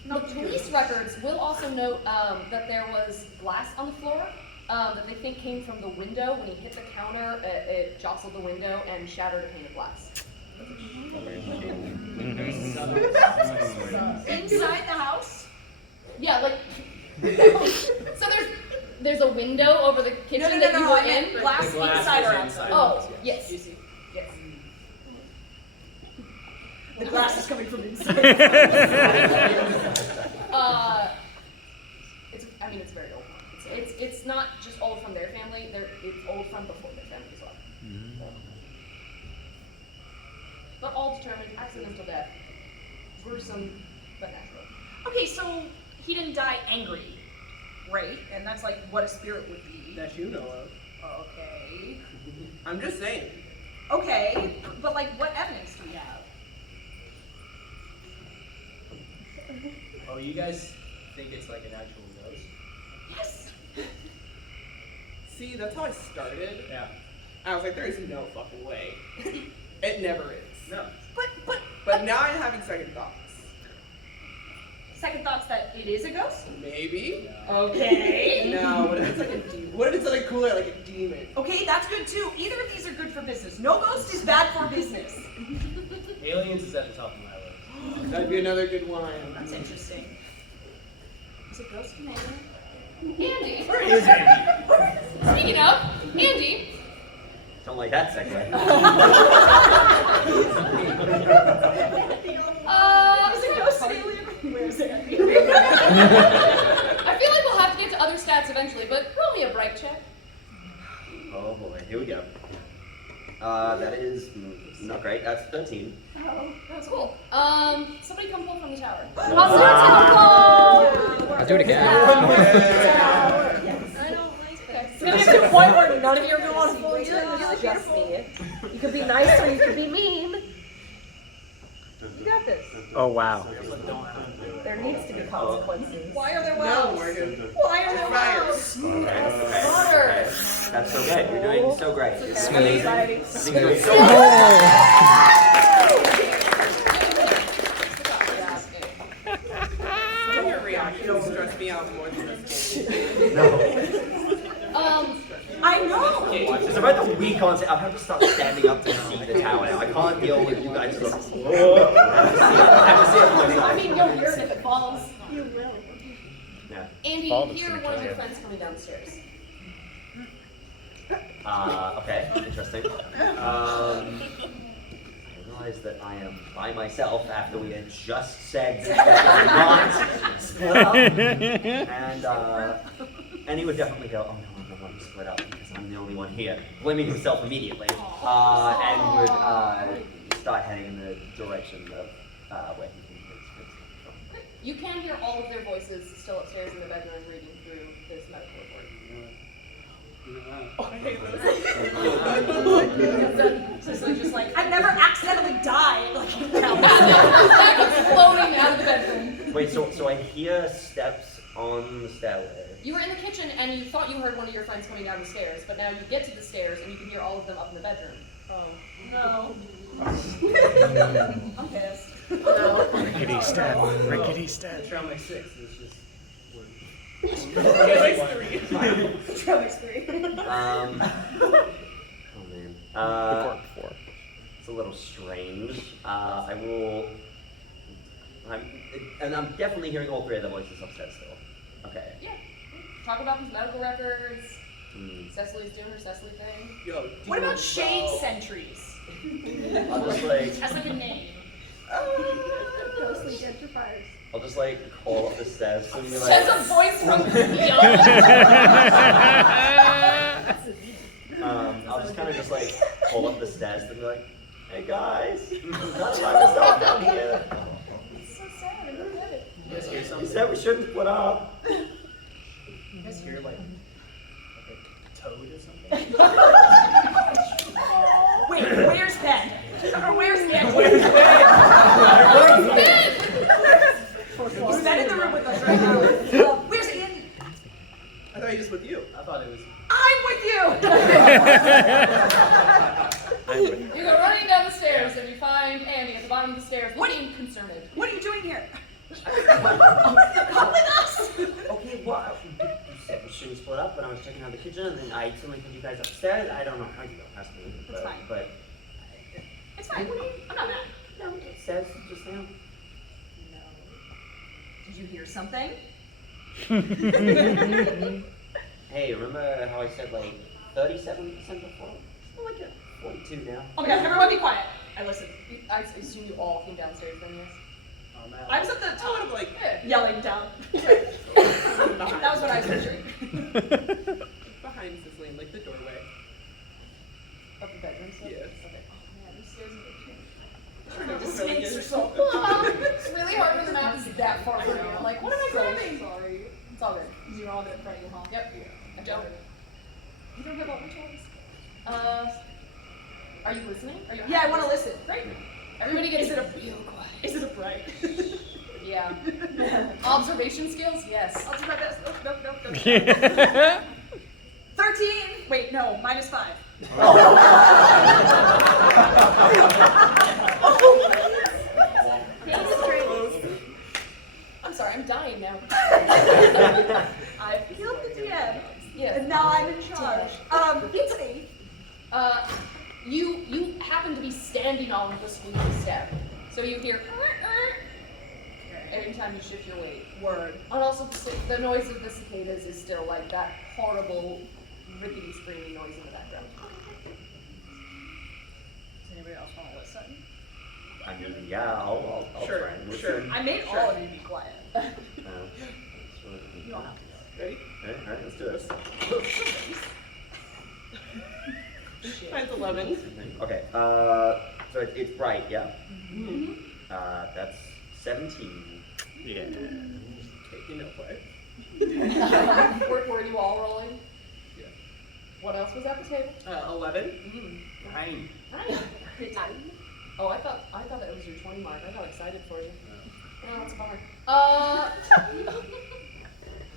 The police records will also note that there was glass on the floor that they think came from the window. When he hit the counter, it jostled the window and shattered a pane of glass. Inside the house? Yeah, like so there's a window over the kitchen that you were in. Glass inside or outside? Oh, yes. Yes. The glass is coming from inside. It's very old. It's not just old from their family. It's old from before their family as well. But all determined accidental death, gruesome but natural. Okay, so he didn't die angry, right? And that's like what a spirit would be. That you know of. Okay. I'm just saying. Okay, but like what evidence do we have? Oh, you guys think it's like an actual ghost? Yes. See, that's how I started. Yeah. I was like, there is no fucking way. It never is. No. But now I'm having second thoughts. Second thoughts that it is a ghost? Maybe. Okay. No, what if it's like a demon? What if it's something cooler, like a demon? Okay, that's good too. Either of these are good for business. No ghost is bad for business. Aliens is at the top of my list. That'd be another good one. That's interesting. Is it ghost man? Andy. Where is Andy? Speaking of, Andy. Don't like that segue. Is it ghost alien? Where's Andy? I feel like we'll have to get to other stats eventually, but roll me a bright check. Oh boy, here we go. That is not great. That's 13. Oh, that's cool. Somebody come pull from the tower. I'll do it again. I don't like that. It's gonna get to a point where none of you are gonna want to fall into it. It's just me. You could be nice or you could be mean. You got this. Oh, wow. There needs to be consequences. Why are there No, wells? Morgan. Why are there wells? Water. That's so good. You're doing so great. Smooth. You're doing so Oh. Some of your reactions stress me out more than this game. No. I know. It's about the weak concept. I have to start standing up to see the tower now. I can't deal with you guys just. I have to see it from the I side. mean, you'll hear it if it falls. You will. Yeah. Andy, Fall you to hear sleep, one of your yeah. friends coming downstairs. Okay, interesting. I realize that I am by myself after we had just said that we not split up. And he would definitely go, oh no, I'm the one who split up because I'm the only one here, blaming himself immediately, and would start heading in the direction of where he can get his from. You can hear all of their voices still upstairs in the bedroom reading through this medical report. Oh, I hate this. Sicily's just like, I've never accidentally died. Like, That gets floating out of the bedroom. Wait, so I hear steps on the stairway. You were in the kitchen and you thought you heard one of your friends coming down the stairs, but now you get to the stairs and you can hear all of them up in the bedroom. oh, no. I'm pissed. Rickety step. Rickety step. Trauma 6 is just one. Trauma 3. Oh man. It's a little strange. I'm definitely hearing all three of the voices upstairs still. Okay. Yeah. Talk about these medical records. Cecily's doing her Cecily thing. Yo, What about shade sentries? I'll just like As like a name. Ghostly gentrifiers. I'll just like call up the stairs and be like, Says a voice from beyond. I'll just kind of just like pull up the stairs and be like, hey guys, gotta find myself down here. It's so sad. I don't get it. You guys hear You something? said we shouldn't split up. You guys hear like a toad or something? Wait, where's Ben? Or where's Ben? He's Ben in the room with us right now. Where's Andy? I thought he was with you. I thought it was. I'm with you! You go running down the stairs and you find Andy at the bottom of the stairs looking concerned. What are you doing here? Come with us! Okay, well, you said we shouldn't split up, but I was checking out the kitchen and then I suddenly put you guys upstairs. I don't know how you go past me. It's fine. But It's fine. I'm not mad. no, upstairs just now. Did you hear something? Hey, remember how I said like 37% before? I'm like at 42 now. Oh my god, everyone be quiet. I listened. I assume you all came downstairs then, yes? Oh man. I was at the I would top have like yelling down. That was what I was picturing. behind Sicily in like the doorway. Of the bedroom stuff? Yes. Okay. Oh man, these stairs are The snakes are so. It's really hard when the map is that far from you. I'm like, what am I grabbing? Sorry. It's all good. You all have it in front of you, huh? Yep. I don't. You don't have all my choice. Are you listening? Are you? Yeah, I want to listen. Great. Everybody gets Is it a real quiet. Is it a bright? Yeah. Observation skills? Yes. I'll do my best. Nope. 13. Wait, no, -5. I'm sorry, I'm dying now. I killed the DM. Yes. And now I'm in charge. It's me. You happen to be standing on the squeaky step, so you hear every time you shift your weight. Word. And also the noise of the cicadas is still like that horrible, rickety, screaming noise in the background. Does anybody else want to listen? I mean, yeah, I'll Sure, try and listen. sure. I made all of you be quiet. You don't have to. Ready? Alright, let's do it. Mine's 11. Okay, so it's bright, yeah? Mm-hmm. That's 17. Yeah. Okay, you know what? Were you all rolling? Yeah. What else was at the table? 11. 9. Oh, I thought that was your 20 mark. I got excited for you. Oh, that's a bummer.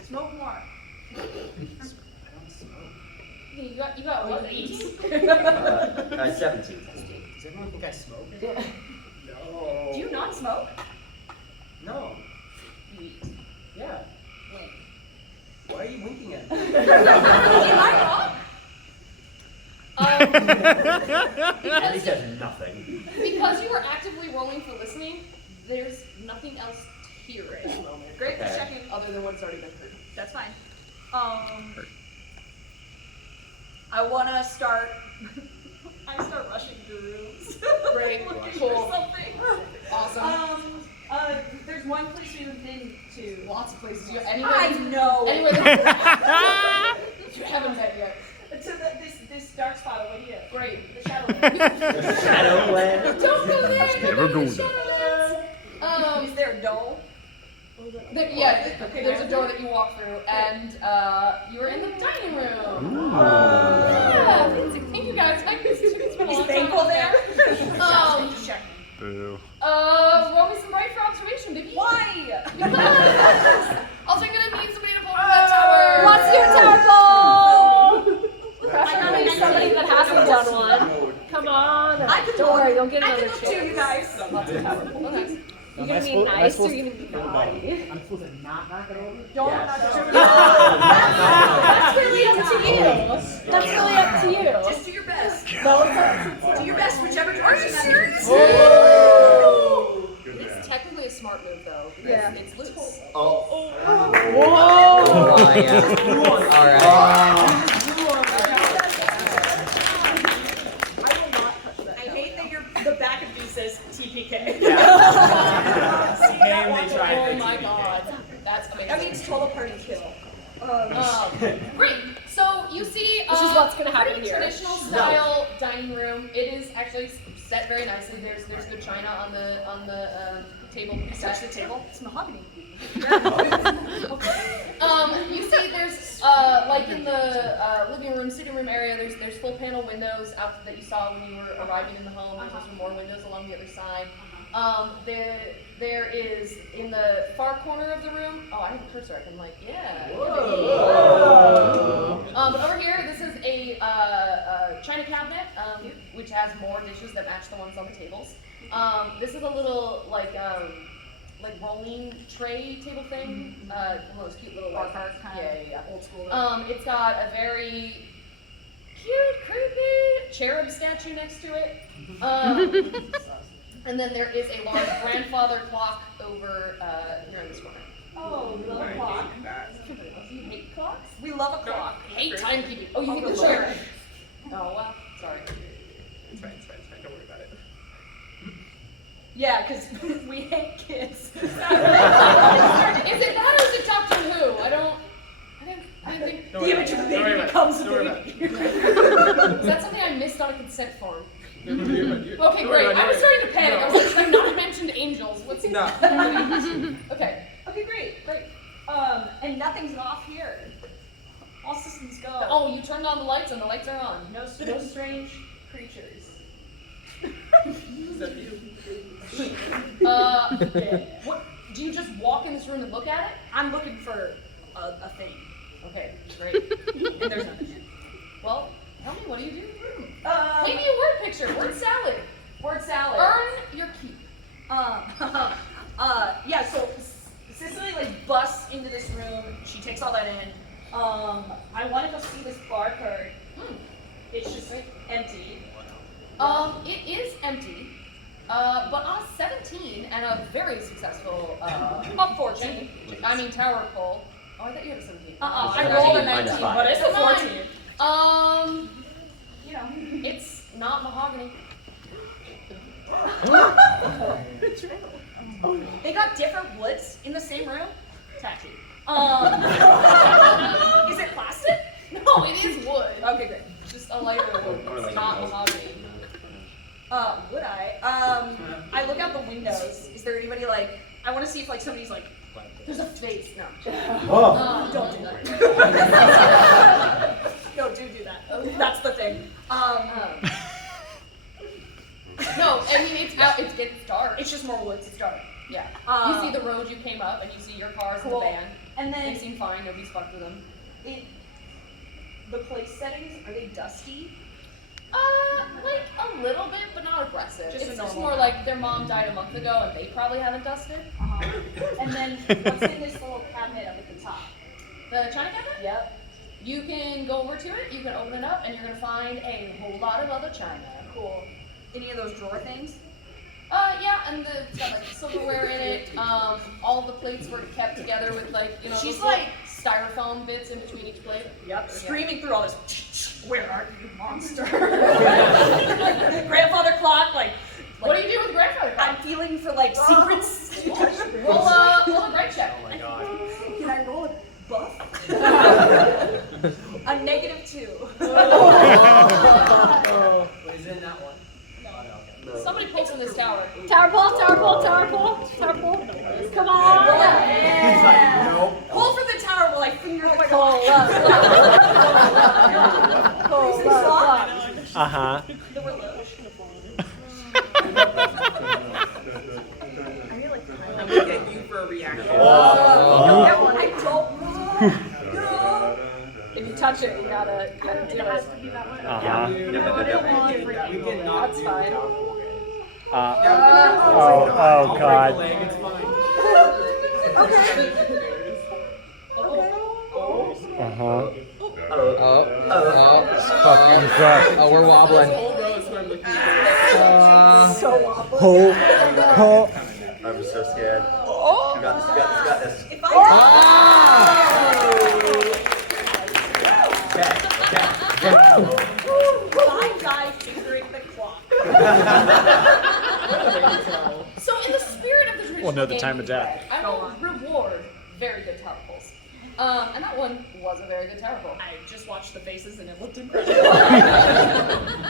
Smoke more. I don't smoke. You got what? 18? 17. Does everyone think I smoke? No. Do you not smoke? No. Yeah. Wait. Why are you winking at me? Am I wrong? At least there's nothing. Because you were actively rolling for listening, there's nothing else to hear at this moment. Great, just Okay. checking. Other than what's already been heard. That's fine. I want to start. I start rushing through rooms. Great. Looking Cool. for something. Awesome. There's one place we haven't been to. Lots of places. You I know. Anyway, you haven't been yet. To this dark spot over here. Great. The Shadowlands. Shadowland. Don't go there. Never go there. Shadowlands. Is there a door? There's a door that you walk through, and you are in the dining room. Yeah, fancy. Thank you guys. I missed you. It's been a Is long Banquo time. there? Boo. Roll me some right for observation, baby. Why? Because also I'm gonna need somebody to pull from that tower. What's your tower goal? Preferably somebody that hasn't done one. Come on. I can Don't worry, look. don't get I another can look chance. too, you guys. Lots of tower. Oh, nice. You're gonna be nice or you're gonna be naughty. I'm supposed to not knock it over? Don't. That's really up to you. That's really up to you. Just do your best. No, it's Do your best, whichever direction that is. It's technically a smart move though. Because Yeah. it's loose. Oh. Whoa! Alright. I hate that the back of you says TPK. They tried Oh to my TPK. god. That's amazing. That means total party kill. Great. So you see, Which is what's gonna happen pretty here. traditional style dining room. It is actually set very nicely. There's good china on the table. Touch the table. It's mahogany. You see, there's like in the living room, sitting room area. There's full panel windows out that you saw when you were arriving in the home. There's also more windows along the other side. There is in the far corner of the room. Oh, I have a cursor. I can yeah. Whoa. But over here, this is a china cabinet, which has more dishes that match the ones on the tables. This is a little like rolling tray table thing. One of those cute little Bar cart kind of old school. It's got a very cute, creepy cherub statue next to it. And then there is a large grandfather clock over here in this corner. Oh, we love a clock. You hate clocks? We love a clock. Hate timekeeping. Oh, you hate the chair. Oh, well, sorry. It's fine. Don't worry about it. Yeah, because we hate kids. Is it that or is it Doctor Who? I didn't think. The image of the baby becomes a baby. Is that something I missed on a consent form? Okay, Don't great. worry, I was starting to panic. I was like, I've not mentioned angels. What's No. Okay. Okay, great. And nothing's off here. All systems go. Oh, you turned on the lights and the lights are on. No strange creatures. Is that you? What? Do you just walk in this room and look at it? I'm looking for a thing, Okay, great. and there's nothing here. Well, tell me, what do you do in the room? Maybe Maybe a word picture. Word salad. word salad. Earn your keep. Yeah, so Sicily busts into this room. She takes all that in. I want to go see this bar cart. It's just empty. It is empty, but on a 17 and a very successful, A 14. tower pull. Oh, I thought you had a 17. I rolled a 19, but it's a 14. You know, it's not mahogany. They got different woods in the same room? Tacky. Is it plastic? No, it is wood. Okay, great. Just a lighter wood. It's not mahogany. Would I? I look out the windows. Is there anybody I want to see if somebody's There's a face. No. don't do that. No, do that. That's the thing. No, I mean it's out. It gets dark. It's just more woods. It's dark. Yeah. You see the road you came up, and you see your cars Cool. in the van. And They then seem fine. Nobody's fucked with them. the place settings, are they dusty? Like a little bit, but not aggressive. Just a It's just normal more one. like their mom died a month ago, and they probably haven't dusted. And then what's in this little cabinet up at the top? The china cabinet? Yep. You can go over to it. You can open it up, and you're gonna find a whole lot of other china. Cool. Any of those drawer things? Yeah, and it's got silverware in it. All of the plates were kept together with She's those little styrofoam bits in between each plate. Yep. Screaming through all this. Where are you, monster? Grandfather clock, like. What do you do with the grandfather clock? I'm feeling for like secrets. Roll a break check. Oh my god. Can I roll a buff? A -2. What is in that one? Somebody pulls from this tower. Tower pull, tower pull, tower pull, tower pull. Come on. Yeah. Pull from the tower while I finger the clock. Pull up. Uh-huh. I'm gonna get you for a reaction. I don't know. If you touch it, you gotta do it. Uh-huh. We cannot That's do fine. tower pull, guys. Oh I'll God. break a leg, it's fine. Uh-huh. Fucking Christ. Oh, we're wobbling. This whole row is where I'm looking at. So wobbly. I'm so scared. You got this, you got this, you got this. If I die fingering the clock. So in the spirit of the traditional We'll know the game time of death. I will reward very good tower pulls. And that one was a very good tower pull. I just watched the faces and it looked incredible.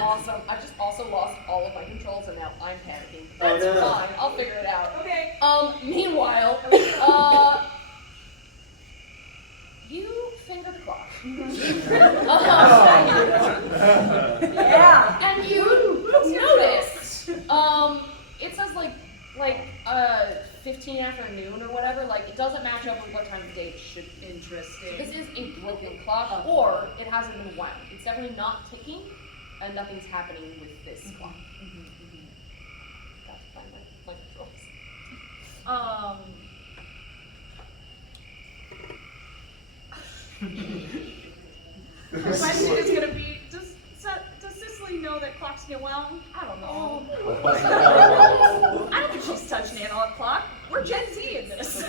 Awesome. I just also lost all of my controls and now I'm panicking. That's fine. I'll figure it out. Okay. Meanwhile, you finger the clock. Yeah. And you noticed, it says like 15 afternoon or whatever. Like it doesn't match up with what time of day it should be. Interesting. This is a broken clock, or it hasn't been wound. It's definitely not ticking, and nothing's happening with this clock. That's my controls. The question is gonna be, does Sicily know that clocks get wound? I don't know. I don't think she's touched an analog clock. We're Gen Z in this.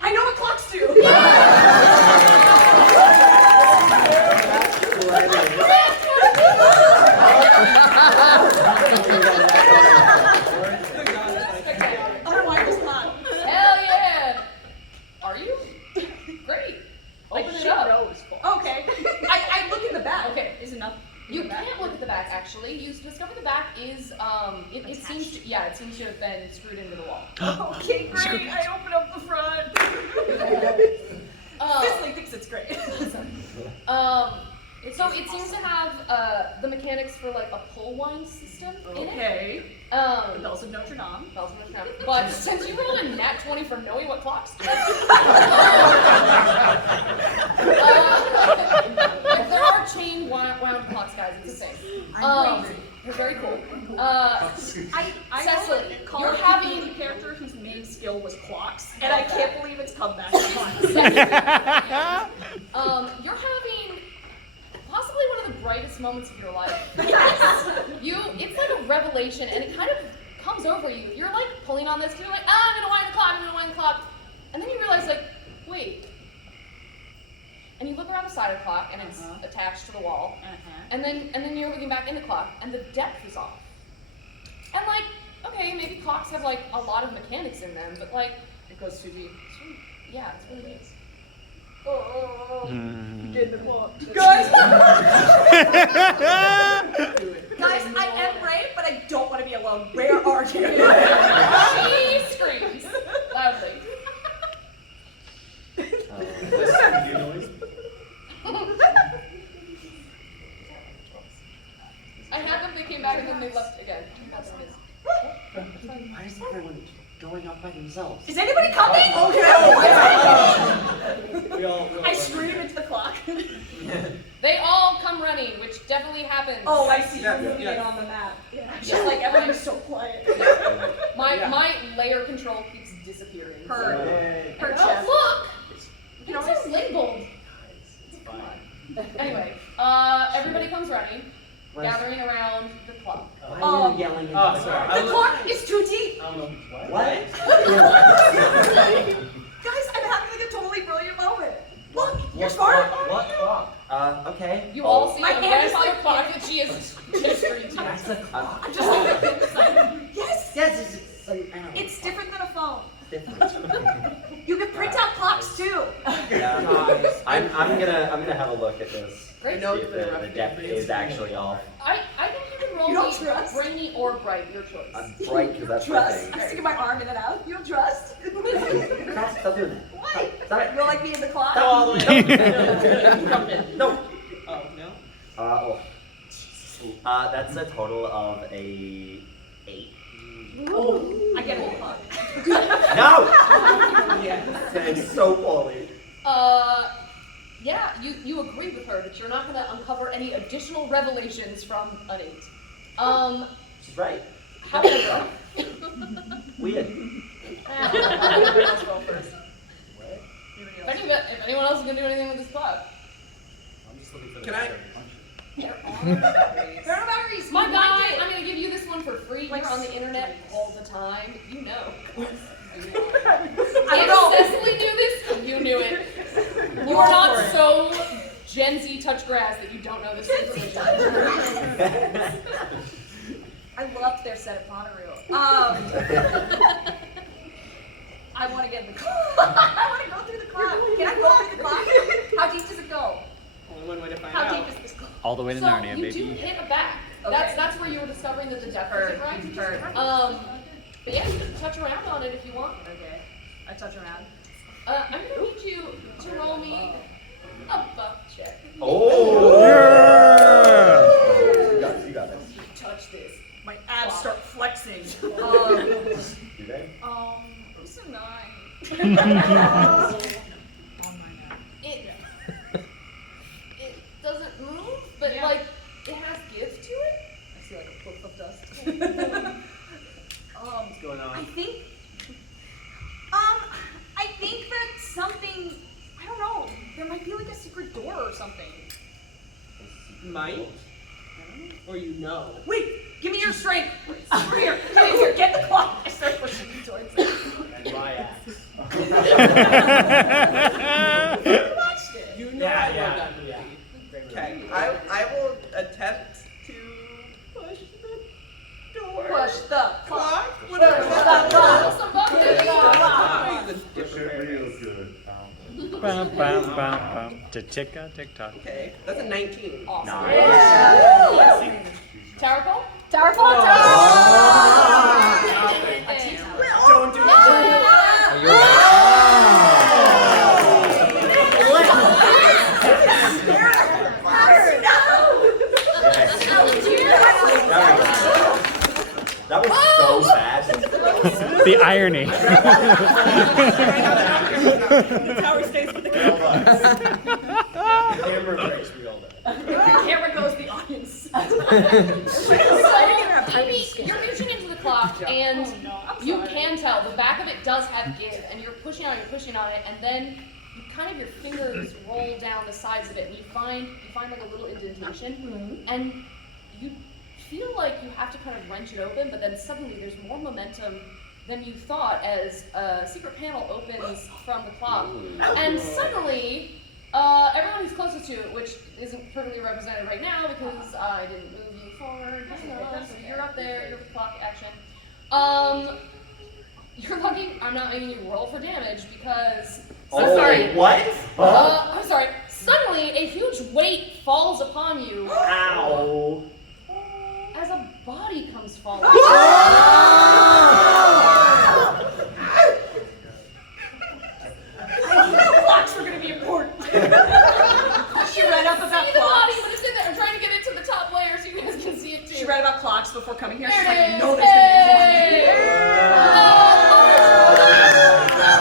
I know what clocks do. Otherwise, it's not. Hell yeah! Are you? Great. Open it up. Okay. I look in the back. Okay. Is enough. You can't look at the back actually. You discover the back is it seems to, it seems to have been screwed into the wall. Okay, great. I open up the front. Sicily thinks it's great. So it seems to have the mechanics for like a pull wind system in it. Okay. Bells of Notre Dame. Bells of Notre Dame. But since you rolled a nat 20 for knowing what clocks do, like there are chain wound clocks, guys. It's a thing. They're very cool. I Cecily, call you're a having character whose main skill was clocks, and I can't believe it's come back. You're having possibly one of the brightest moments of your life. Yes. It's like a revelation, and it kind of comes over you. You're like pulling on this, you're like, I'm gonna wind the clock, and then you realize like, wait. And you look around the side of the clock, and it's attached to the wall. And then you're looking back in the clock, and the depth is off. And like, okay, maybe clocks have like a lot of mechanics in them, but like, It goes too deep. yeah, it's really nice. Get the book. Guys, I am brave, but I don't want to be alone. Where are you? She screams loudly. I had them, they came back, and then they left again. That's what it is. Why is everyone going off by themselves? Is anybody coming? We all I scream into the clock. They all come running, which definitely happens. Oh, I see. Yeah, You're moving yeah. it on the map. Yeah. Just like everybody's so quiet. My layer control keeps disappearing. Her Oh, chest. look! It's labeled. Anyway, everybody comes running, gathering around the clock. Why are you yelling? Oh, sorry. The clock is too deep. I don't know what. What? Guys, I'm having like a totally brilliant moment. You're smart. What clock? Okay. You all see My a hand is grandfather like- clock that she is gesturing to. That's a clock. I'm just like yes. Yes, it's an animal. It's different than a phone. Different. You can print out clocks too. Yeah. I'm gonna have a look at this. Great. See if the depth is actually off. I think you can roll You don't me trust? Brainy or Bright, your choice. I'm bright because that's the Trust. thing. I'm sticking my arm in and out. You don't trust? Stop doing that. Why? Stop it. You don't like me in the clock? Go all the way up. No. Oh, no? That's a total of a 8. I get a new clock. No! Yes. It's so poorly. Yeah, you agree with her that you're not gonna uncover any additional revelations from an 8. She's right. However, Weird. Everybody else go first. if anyone else is gonna do anything with this clock, I'm just looking for the Can I- pattern. there are There are batteries. My You guy, like it. I'm gonna give you this one for free. Like You're on the internet all the time. You know. I don't know. If Cicely knew this, you knew it. You are not so Gen Z touch grass that you don't know this information. I loved their set at Bonnaroo. I want to get in the clock. I want to go through the clock. Can I go through the clock? How deep does it go? Only one way to find How out. deep is this clock? All the way to So Narnia, you do baby. hit a back. Okay. That's where you were discovering that the depth isn't right. Heard. But yeah, you can touch around on it if you want. Okay. I touch around. I'm gonna need you to roll me a buff check. Oh! Yeah! You got this. Touch this. My abs start flexing. Do they? It's a 9. It doesn't move, but like it has give to it. I see like a poof of dust. What's going I on? think that something, I don't know, there might be like a secret door or something. Might? Or you know? Wait, give me your strength. Over here, come in here, get the clock. I start pushing you towards it. And my axe. You watched it. You know I love Yeah. that movie. Yeah. Okay, I will attempt to push the door. Push the Clock? Push Whatever. the clock. Roll some buff. There you go. Bum, bum, bum, bum. Ticka, tick tock. Okay, that's a 19. Awesome. Nice. Tower pole? Tower fall Oh. Don't do That was so fast. The irony. The tower stays with the camera. Camera breaks, we all know. Camera goes the audience. Evie, you're reaching into the clock, and you can tell the back of it does have give, and you're pushing on it, and then you kind of your fingers roll down the sides of it, and you find like a little indentation, and you feel like you have to kind of wrench it open, but then suddenly there's more momentum than you thought as a secret panel opens from the clock, and suddenly. Everyone who's closest to it, which isn't perfectly represented right now because I didn't move you forward, so you're up there, you're clock action. You're lucky I'm not making you roll for damage because, I'm sorry. What? I'm sorry, suddenly a huge weight falls upon you Ow. as a body comes falling. Clocks were gonna be important. She read up about See the body, clocks. but it's in there. I'm trying to get it to the top layer so you guys can see it too. She read about clocks before coming here. There She's like, I it know is. there's gonna be Hey!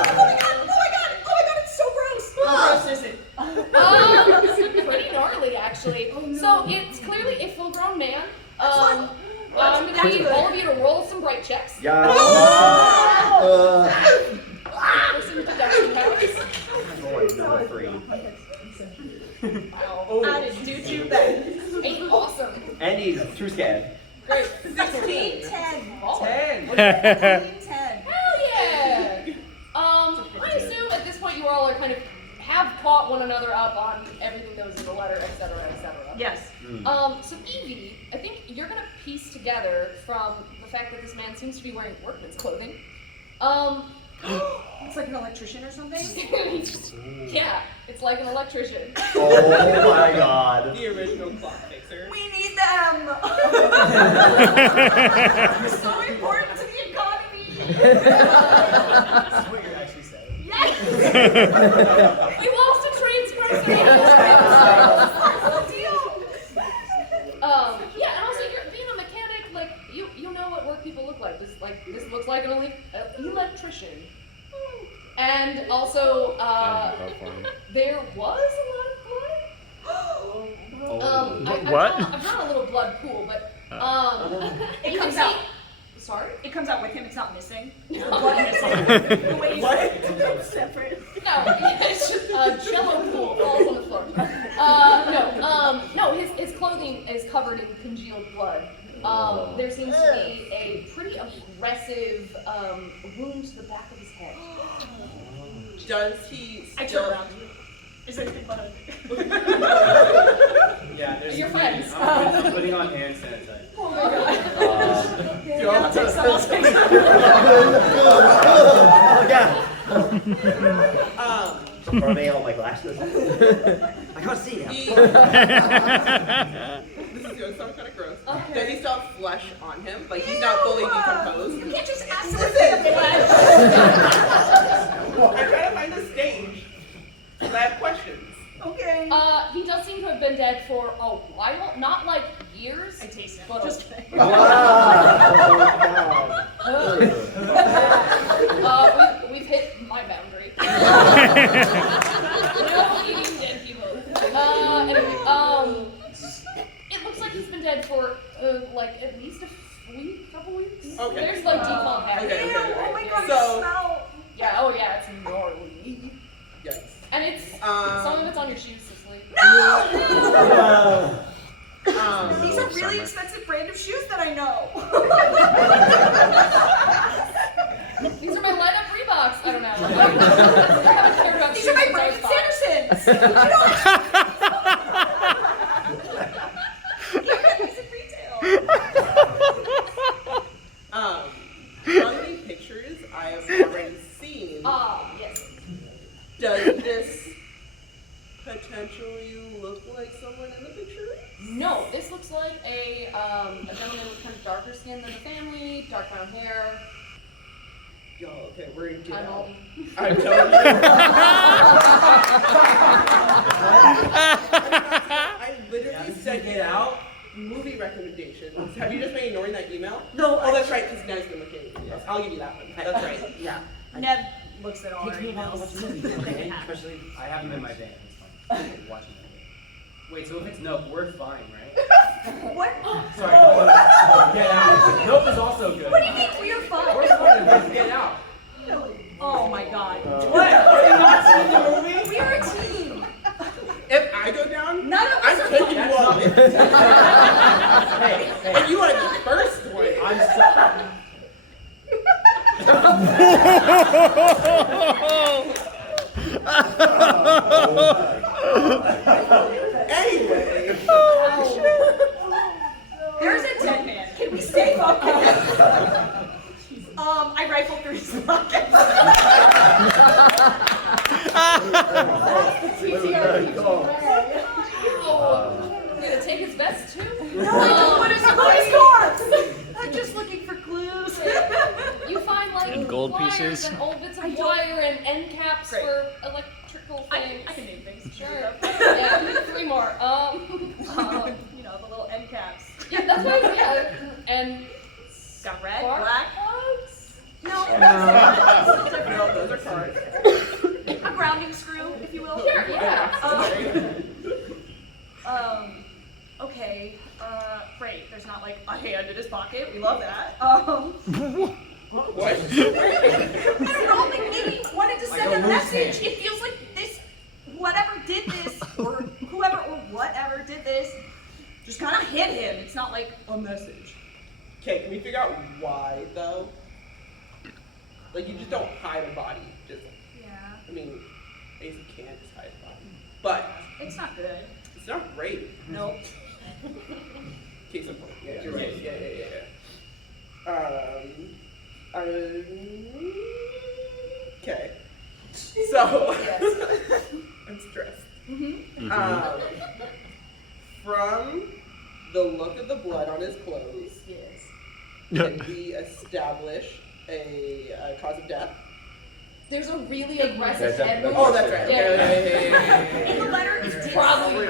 Oh my god, it's so gross. How gross is it? It's pretty gnarly, actually. So it's clearly a full-grown man. I'm gonna need all of you to roll some bright checks. Yeah. Listen to deduction powers. Number 3. Wow. I didn't do too bad. 8, awesome. And he's too scared. Great. 16, 10. Oh. 10. 10. Hell yeah! I assume at this point you all are kind of have caught one another up on everything that was in the letter, etc., etc. Yes. So Evie, I think you're gonna piece together from the fact that this man seems to be wearing workman's clothing. It's like an electrician or something? Yeah, it's like an electrician. Oh my god. The original clock fixer. We need them! They're so important to the economy! That's what you're actually saying. Yes! We lost a tradesperson! Deal! Yeah, and also you're being a mechanic, like you know what work people look like. This looks like an electrician. And also, there was a lot of blood. What? I've drawn a little blood pool, but It you comes can out. see. Sorry? It comes out with him, it's not missing. The blood missing. The way you it's separate. No, it's just a jello pool falls on the floor. No, his clothing is covered in congealed blood. There seems to be a pretty aggressive wound to the back of his head. Does he I turn still... around. Is it blood? Yeah, there's Your bleeding. friends. I'm putting on hand sanitizer. Oh my god. God. Take some, I'll take some. Probably all my glasses. I can't see now. This is going to sound kind of gross. Okay. Does he still have flesh on him? Like he's not fully decomposed? You can't just ask someone to take a flash. I'm trying to find the stage. I have questions. Okay. He does seem to have been dead for a while, not like years. I taste him. But Just we've hit my boundary. No eating dead people. Anyway, it looks like he's been dead for like at least a week, couple weeks. Okay. There's like decomp happening. Okay. Oh my god, So- the smell. Yeah. Oh yeah, it's gnarly. Yes. And it's some of it's on your shoes, Sicily. These are really expensive brand of shoes that I know. These are my light up Reeboks. I don't know. I haven't cared about These shoes are my since I was Brandon five. Sandersons. You know, these in retail. From the pictures I have already seen, Yes. does this potentially look like someone in the picture? No, this looks like a gentleman with kind of darker skin than the family, dark brown hair. Yo, okay, we're gonna get I'm out. all. I'm telling you. I literally said Get out. movie recommendations. Have you just been ignoring that email? No, Oh, that's right, because Ned's been looking at emails. I'll give you that one. That's right. Yeah. Ned looks at all Takes our me a while to watch emails. movies, okay? Especially. I have them in my van. It's fine. I'm watching it. Wait, so if it's nope, we're fine, right? What? Sorry. Get out. Nope is also good. What do you mean we're fine? We're fine. Let's get out. Oh my god. What? Are you not seeing the movie? We are a team. If I go down, None of us I'm are taking you That's all not- with me. And you want to be the first one. I'm sorry. Anyway. There's a dead man. Can we stay focused? I rifled through his pockets. TTRPG. Gonna take his vest too? What is his corpse? I'm just looking for clues. You find like And gold wires pieces. and old bits of I don't- wire and end caps Great. for electrical things. I can name things. Sure. Yeah, 3 more. You know, the little end caps. Yeah, that's what. Yeah, and Got red, spark black. plugs. No, No, those are cards. a grounding screw, if you will. Sure, yeah. Okay. Great. There's not like a hand in his pocket. We love that. What? I don't know, like maybe he wanted to send a message. It feels like this, whoever did this, or whoever or whatever did this, just kind of hit him. It's not like a message. Okay, can we figure out why though? Like you just don't hide a body, just. Yeah. I mean, I guess you can't just hide body. But It's not good. it's not great. Nope. Case in point. Yeah, you're right. Yeah. Okay. So I'm stressed. From the look of the blood on his clothes, can we establish a cause of death? There's a really aggressive head movement. Oh, that's right. Yeah. In the letter, it did Probably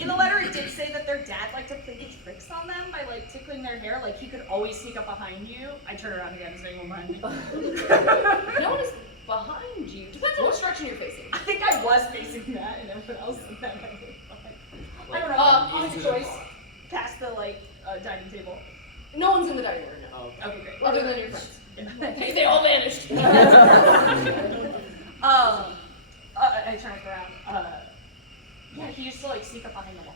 In the letter, it did say that their dad liked to play tricks on them by like tickling their hair. Like he could always sneak up behind you. I turn around again, is anyone behind me? No one is behind you. Depends on what direction you're facing. I think I was facing that, and everyone else in that. I don't know. Honest choice. Past the dining table. No one's in the dining room now. Oh, okay, great. Other than your friends. Hey, they all vanished. I turn it around. Yeah, he used to like sneak up behind the wall.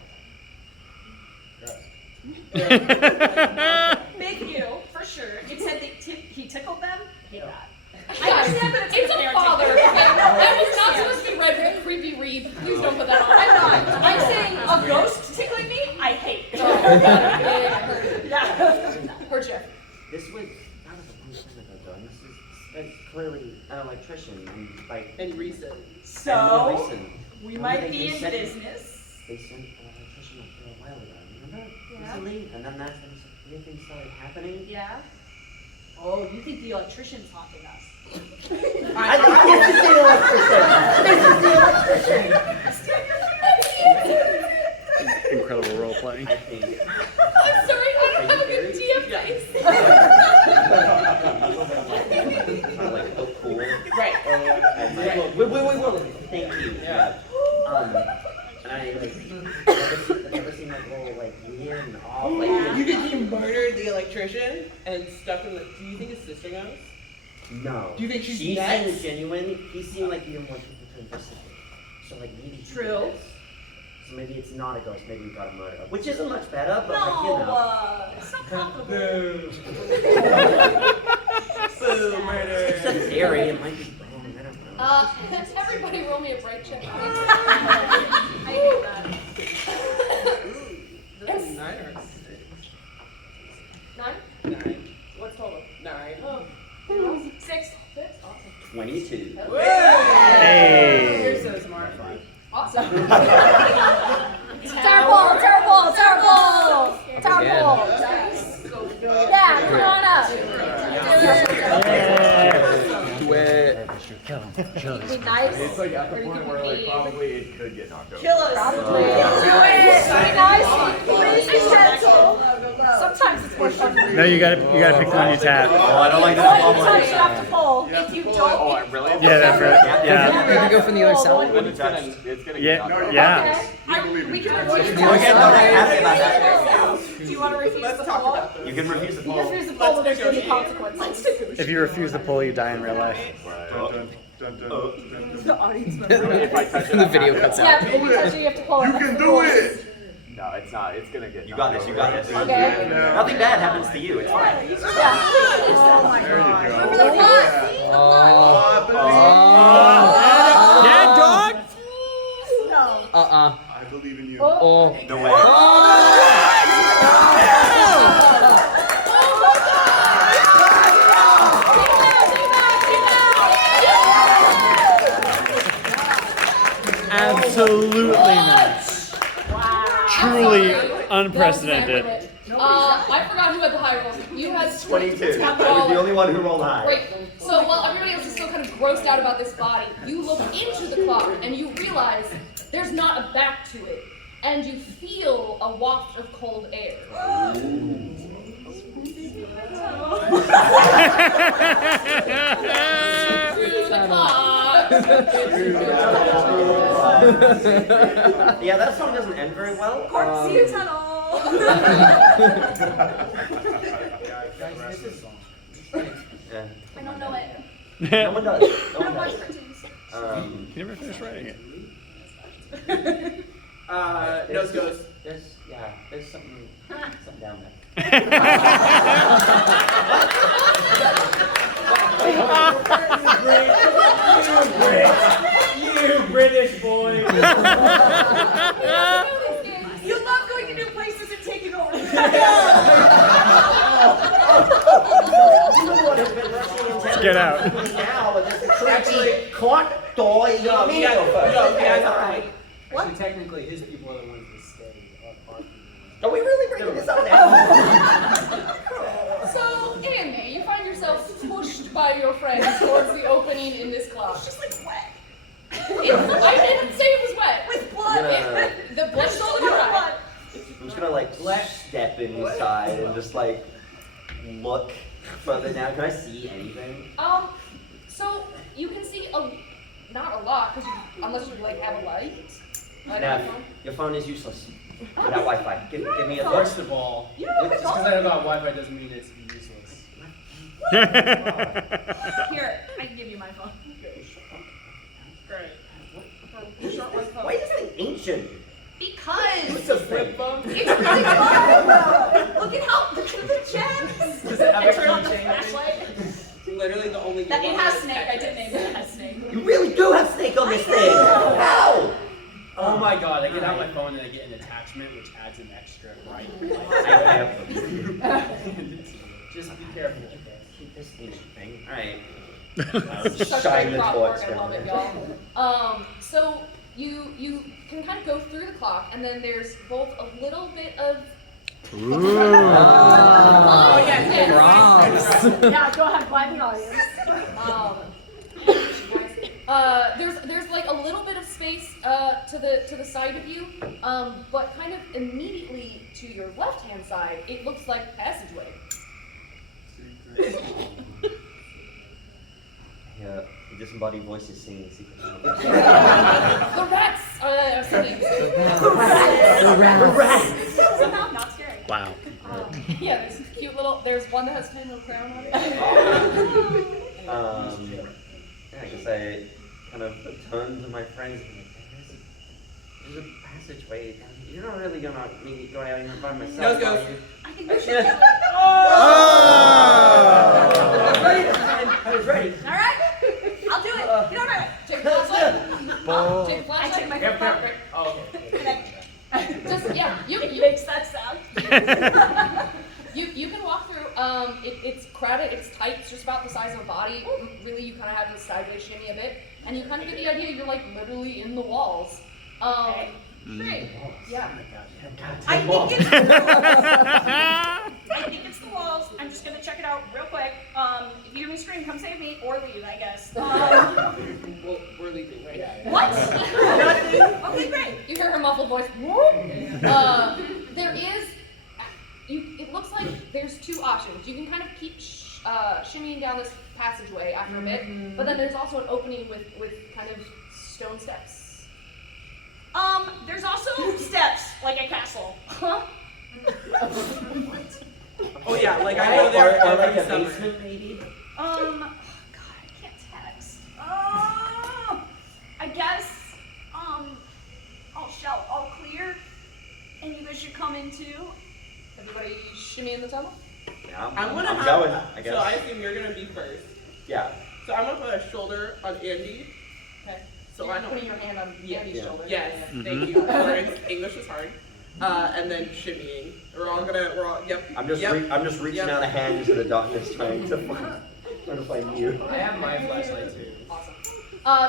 Big you, for sure. It said that he tickled them. Hate that. I understand that It's a father. Okay? That was not supposed to be read with creepy read. Please don't put that on. I'm not. I'm saying a ghost tickling me, I hate. Hurt you. This was that was a long time ago, and this is clearly an electrician And recent. So recent. we Remember might be in sent- business. They sent an electrician up here a while ago. Remember? Yeah. Recently, and then that's when some weird things started happening. Yeah. Oh, you think the electrician's haunting us? I think this is the electrician. This is the electrician. Incredible role playing. I think. I'm sorry, I don't have a good DM face. Like the pool. Right. And like, wait. Thank you. Yeah. And I never seen like little like weird and off. Like, You think he murdered the electrician and stuck in the? Do you think his sister knows? No. Do you think she's She next? seemed genuine. He seemed like he didn't want people to investigate. So like maybe he did True. this. So maybe it's not a ghost. Maybe we got a murder, which isn't much better. But No, like, you know. it's not comfortable. Boo. Boo, murder. It's a theory. It might be wrong. I don't know. Everybody roll me a bright check. I hate that. That's a 9 or a 6? 9? 9. What's total? 9. Oh. 6. Awesome. 22. Hey. You're so smart. Awesome. Terrible! Yeah, come on up. Be nice. It's like at the or you point can where be like mean. probably it could get knocked over. Kill us. Probably. Do it. Be nice. Please be gentle. Sometimes it's more fun. No, you gotta pick the one you tap. Oh, I don't like Sometimes you have to pull. If you Oh, don't, really? Yeah, that's right. Yeah. You have to go from the other side. Then it's gonna get Yeah. knocked over. Yeah. we can refuse You can not happy about that. Do you want to refuse Let's the talk pull? about this. You can refuse the You poll. just use the pull, there's going to be consequences. If you refuse the pull, you die in real life. The audience member. If I touch it, The video cuts Yeah, out. if you touch it, you have to pull it. You can do it! No, it's not. It's gonna get. You got this. You got this. Okay. Nothing bad happens to you. It's fine. Yeah. Oh my There you god. go. Remember the blood? Yeah, dog. I believe in you. Oh. No way. Absolutely not. Truly That unprecedented. was I forgot who had the high roll. You had 22. I was the only one who rolled high. Great. So while everybody else is still kind of grossed out about this body, you look into the clock and you realize there's not a back to it, and you feel a waft of cold air. Through the clock. Yeah, that song doesn't end very well. Cork Sea Tunnel. Yeah. I don't know it. No one does. No I one don't watch does. cartoons. You never finished writing it. Nose goes. There's something down there. You now, but there's a creepy clock door. You want me to go first? No, Okay, yeah, all right. Actually, technically, his people are the ones that stay. Our people. Are we really bringing this up now? So, Andy, you find yourself pushed by your friends towards the opening in this clock. Just like wet. I didn't say it was wet. With blood. The blood's all Blood. dry. I'm just gonna like step inside and just like look further down. Can I see anything? So you can see not a lot, because unless you like have a light. Now, your phone is useless without Wi-Fi. Give me a First of all, You don't have a just because I don't got Wi-Fi doesn't mean it's useless. Here, I can give you my phone. Great. Why is this thing ancient? Because What's a flip phone? it's really fun. Look at the gems. Does it have a Turn on the keychain? flashlight. Literally the only It game has on snake. Tetris. I did name it. It has snake. You really do have snake on this thing. How? Oh my god, I get out my phone and I get an attachment which adds an extra bright light. I have them. Just be careful. Keep this ancient thing. All right. Such Shine great the prop torch. work, I love it, y'all. So you can kind of go through the clock, and then there's both a little bit of Oh yeah, Yeah, go ahead, blind the audience. There's like a little bit of space to the side of you, but kind of immediately to your left hand side, it looks like a passageway. Yeah, the disembodied voice is singing secret song. The rats are singing. The rats. Somehow not scary. Wow. Yeah, there's cute little. There's one that has a tiny little crown on it. I guess I kind of turn to my friends and like, there's a passageway. You're not really gonna me going out here by myself, No, are go. you? I think we should go. I was ready. All right, I'll do it. Get over it. Take the flashlight. Take the I flashlight. take my Yep, phone. yep. Oh, okay. Just yeah, It makes that sound. You can walk through. It's crowded. It's tight. It's just about the size of a body. Really, you kind of have to sideways shimmy a bit, and you kind of get the idea. You're like literally in the walls. Great. Yeah. I think it's the walls. I'm just gonna check it out real quick. If you hear me scream, come save me or leave, I guess. Well, we're leaving right now. What? Okay, great. You hear her muffled voice. There is. It looks like there's two options. You can kind of keep shimmying down this passageway after a bit, but then there's also an opening with kind of stone steps. There's also steps, like a castle. Huh? Oh yeah, like I go there or like every a summer. basement, maybe. God, I can't text. I guess, I'll shout all clear, and you guys should come in too. Everybody shimmy in the tunnel? Yeah, I'm gonna I'm have, going, I guess. So I assume you're gonna be first. Yeah. So I'm gonna put a shoulder on Andy. Okay. So You're I know. putting your hand on Andy's shoulder. Yes, Yeah. thank you. Sorry, English is hard. And then shimmying. Yep. I'm just reaching Yep. out a hand into the darkness trying to find you. I have my flashlight too. Awesome.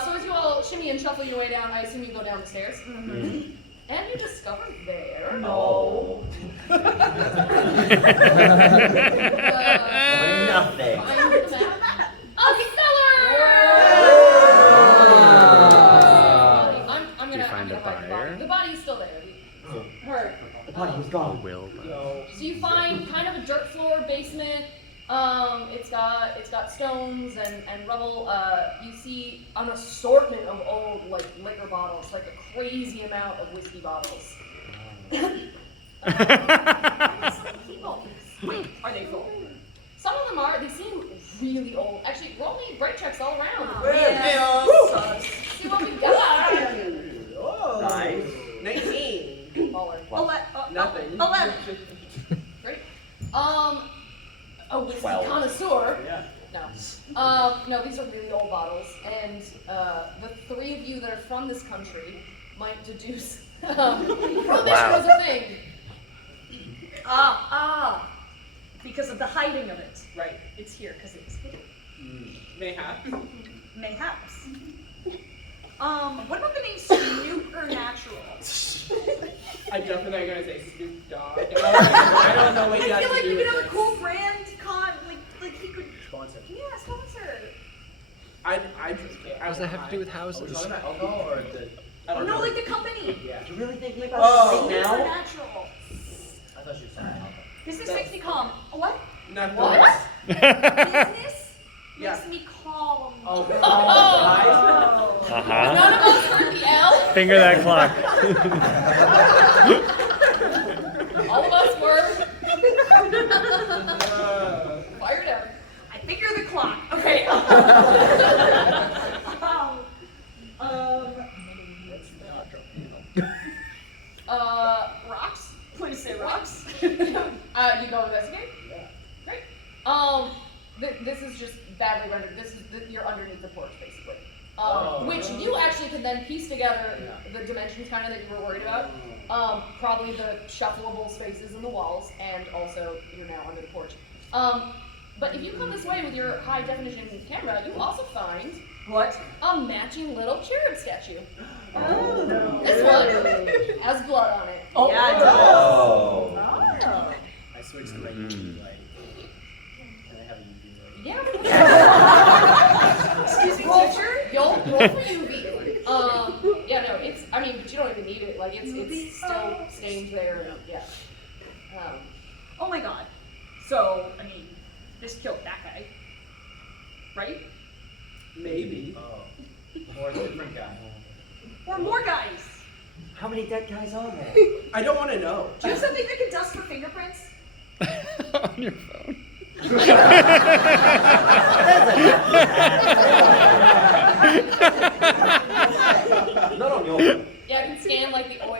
So as you all shimmy and shuffle your way down, I assume you go down the stairs. Mm-hmm. And you discover there. No. Nothing. Find the map. A cellar! I'm Do you gonna find a hide the body. buyer? The body's still there. Her. The body was gone. Will. So you find kind of a dirt floor basement. It's got stones and rubble. You see an assortment of old liquor bottles, like a crazy amount of whiskey bottles. Wait, are they full? Some of them are. They seem really old. Actually, roll me break checks all around. Yeah. See what we got. Nice. 19. Baller. Nothing. 11. Great. A whiskey 12. connoisseur. Yeah. No, these are really old bottles, and the three of you that are from this country might deduce prohibition was a thing. Because of the hiding of it. Right. It's here because it's hidden. Mayhaps. Mayhaps. What about the name Supernatural? I definitely gonna say Snoop Dogg. I don't know what you I have feel to like do you with could have a this. cool brand like he could. Sponsor. Yeah, sponsor. I just can't. What does that have to do with Are we houses? talking about alcohol or the? I don't No, know. like the company. Yeah. You really thinking about Oh. this right now? Supernatural. I thought you were saying alcohol. Business makes me calm. What? Not What? Business Yeah. makes me calm. Oh, Oh. Uh-huh. None of us heard the L. Finger that clock. All of us were Uh, fired up. I figure the clock. Okay. Rocks. Please say rocks. You go investigate? Yeah. Great. This is just badly rendered. This is you're underneath the porch, basically. Which you actually could then piece together the dimensions kind of that you were worried about. Probably the shuffleable spaces in the walls, and also you're now under the porch. But if you come this way with your high definition camera, you also find What? a matching little cherub statue. This one has blood on it. Oh, yeah, it does. Oh. Oh. I switched to my UV light. Can I have a UV light? Yeah. Excuse me, teacher. Roll for UV. Yeah, no, it's. I mean, but you don't even need it. Like it's still stained there. And, yeah. Oh my god. So, I mean, this killed that guy. Right? maybe. Oh. Or a different guy. Or more guys. How many dead guys are there? I don't want to know. Do you have something that can dust for fingerprints? On your phone. Not on your phone. Yeah, I can scan like the oil.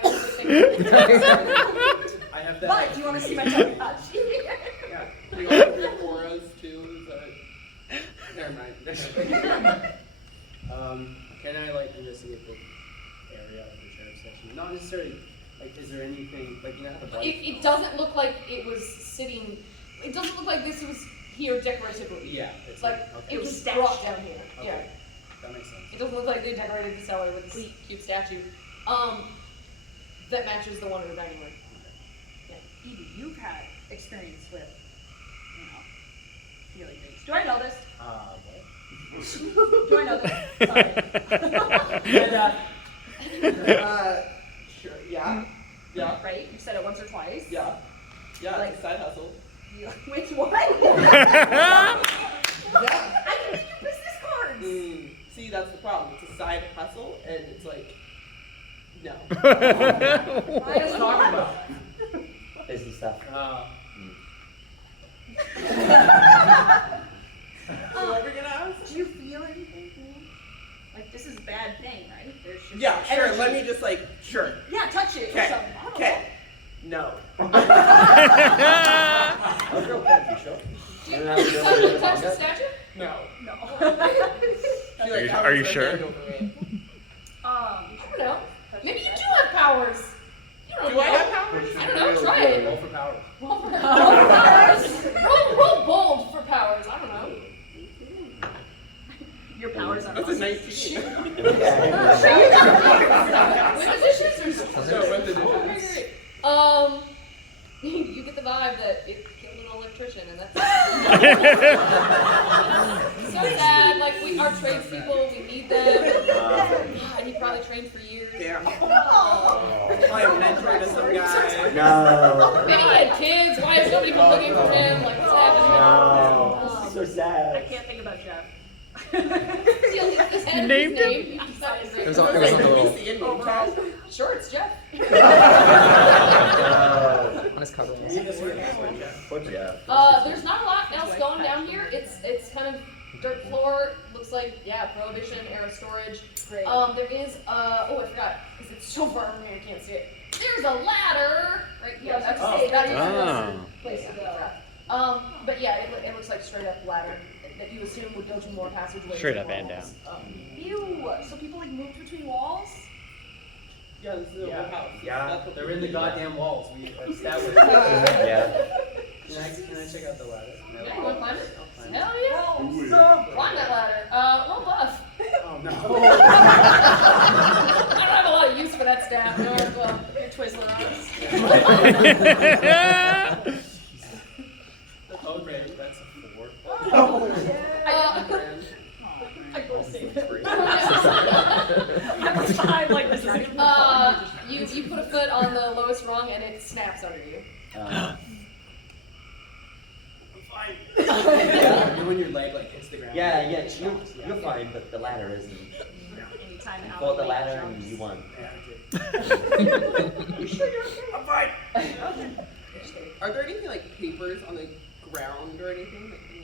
I have that. But do you want to see my touch? Yeah. You all have your auras too. But never mind. Can I like investigate the area of the sheriff's section? Not necessarily. Like, is there anything like you know how the bright? It doesn't look like it was sitting. It doesn't look like this was here decoratively. Yeah. It's Like okay. it was stashed. brought down here. Okay. Yeah. That makes sense. It doesn't look like they decorated the cellar with this cute statue. That matches the one in the dining room. Evie, you've had experience with, healing things. Do I know this? What? Do I know this? Sorry. Sure. Yeah. Yeah. Right? You said it once or twice. Yeah. Yeah. Like- It's a side hustle. Which what? Yeah. I can get your business cards. See, that's the problem. It's a side hustle, and it's like, no. What are you talking about? Busy stuff. So ever gonna ask? Do you feel anything? Like this is a bad thing, right? There's just Yeah, sure. energy. Let me just sure. Yeah, touch it. or Okay. something. I don't Okay. No. I'll go pet you, sure. Do you touch the statue? No. know. She, like, Are you covers her sure? hand over it. I don't know. Maybe you do have powers. You don't Do know. I have powers? I don't know. Try it. Roll for power. Roll for powers. Roll bold for powers. I don't know. Your powers are That's a 19. With the scissors. No, with the Okay, dishes. great. You get the vibe that it killed an electrician, and that's so sad. Like our tradespeople, we need them. And he probably trained for years. Damn. I am mentor to some guy. No. Maybe he had kids. Why is nobody come looking for him? Like what's happening? No. So I sad. can't think about Jeff. You named him? It was on the little- See in name tag. Sure, it's Jeff. No. On his cover. Poor Jeff. There's not a lot else going down here. It's kind of dirt floor. Looks like Prohibition era storage. Great. There is oh I forgot because it's so far from here I can't see it. There's a ladder right here. Yeah, I was That's about to say, that Oh. is a place to go. But yeah, it looks like straight up ladder that you assume would go to more passageways. Straight and up more and walls. Ew. So people like moved between walls? Yeah, this is a Yeah. whole house. Yeah. That's what They're in the goddamn walls. We established. Yeah. Can I check out the ladder? Yeah, you wanna climb it? I'll climb Hell it. yeah. So, climb that ladder. Roll buff. Oh no. I don't have a lot of use for that stat. No, well, Your Twizzler eyes. Okay, that's a 4. I go to save it. I'm fine, like this is you put a foot on the lowest rung and it snaps under you. I'm fine. You when your leg like hits the ground. Yeah, you're fine, but the ladder isn't. Anytime You out. fought the ladder and you won. Yeah, You sure you're okay? I'm fine. Are there anything like papers on the ground or anything that you...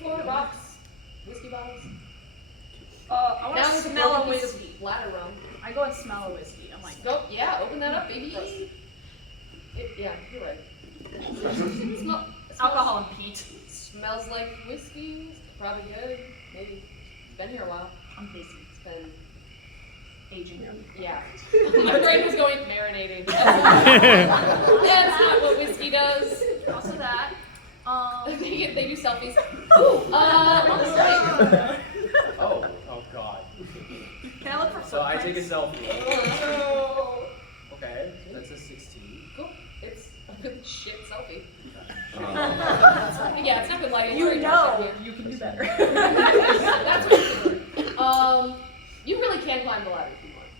Floor, rocks, whiskey bottles. I want Now to there's a smell a broken piece of whiskey. ladder rung. I go and smell a whiskey. I'm like, Go, yeah, open that up, baby. Yeah, you're right. Smell, alcohol and peat. Smells like whiskey. Probably good. Maybe. It's been here a while. I'm busy. It's been, Aging. yeah. My brain was going marinating. That's not what whiskey does. Also that. They do selfies. Ooh, honestly. Oh god. Can I look for So I take a footprints? selfie. Okay, that's a 16. Cool. It's a good shit selfie. Uh, Yeah, it's not good lighting. You It's very know dark in you can do better. here. That's what you're doing. You really can climb the ladder if you want.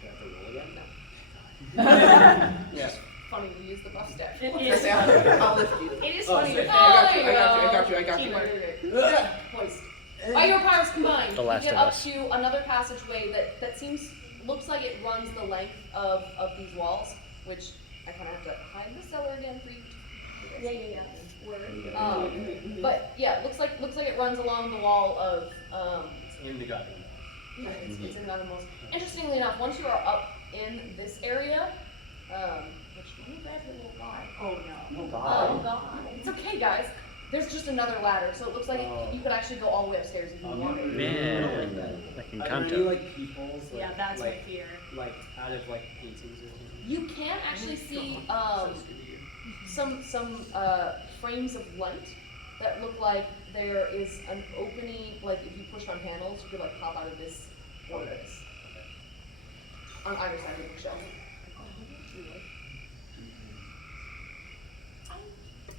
Do I have to roll again? No. Yeah. Funny to use the buff stat. It Yes, is. I'll lift you. It is Oh, funny. sick. Oh, I there you go. got you. Teamwork. Yeah. Hoist. By your powers combined, The you Last get of up Us. to another passageway that looks like it runs the length of these walls, which I kind of have to hide the cellar again for you. Yeah. But yeah, looks like it runs along the wall of In the garden. yeah, it's in another most. Interestingly enough, once you are up in this area, which let me grab your little guy. Oh no. oh Oh god. god, it's okay, guys. There's just another ladder, so it looks like you could actually go all the way upstairs if you wanted. Man, Oh, like Are there any Encanto. like peoples? Like, Yeah, that's my like, fear. like out of like paintings or something. You can actually see some frames of light that look like there is an opening. Like if you push on handles, you could like pop out of this or this on either side of the bookshelf.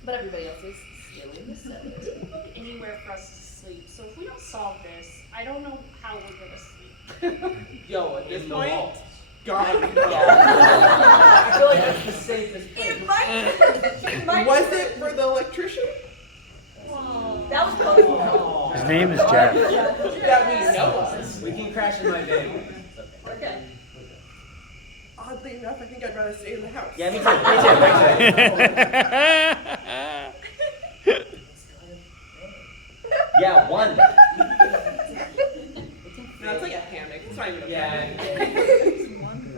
But everybody else is still in the cellar. Anywhere for us to sleep. So if we don't solve this, I don't know how we're gonna sleep. Yo, at this In the point, vault. God. I feel like that's the safest place. It might. Was it for the electrician? That was close. His name is Jeff. That we know of. We can crash in my van. It's okay. Okay. Oddly enough, I think I'd rather stay in the house. Yeah, me too. Yeah, one. No, it's like a hammock. It's not even a hammock.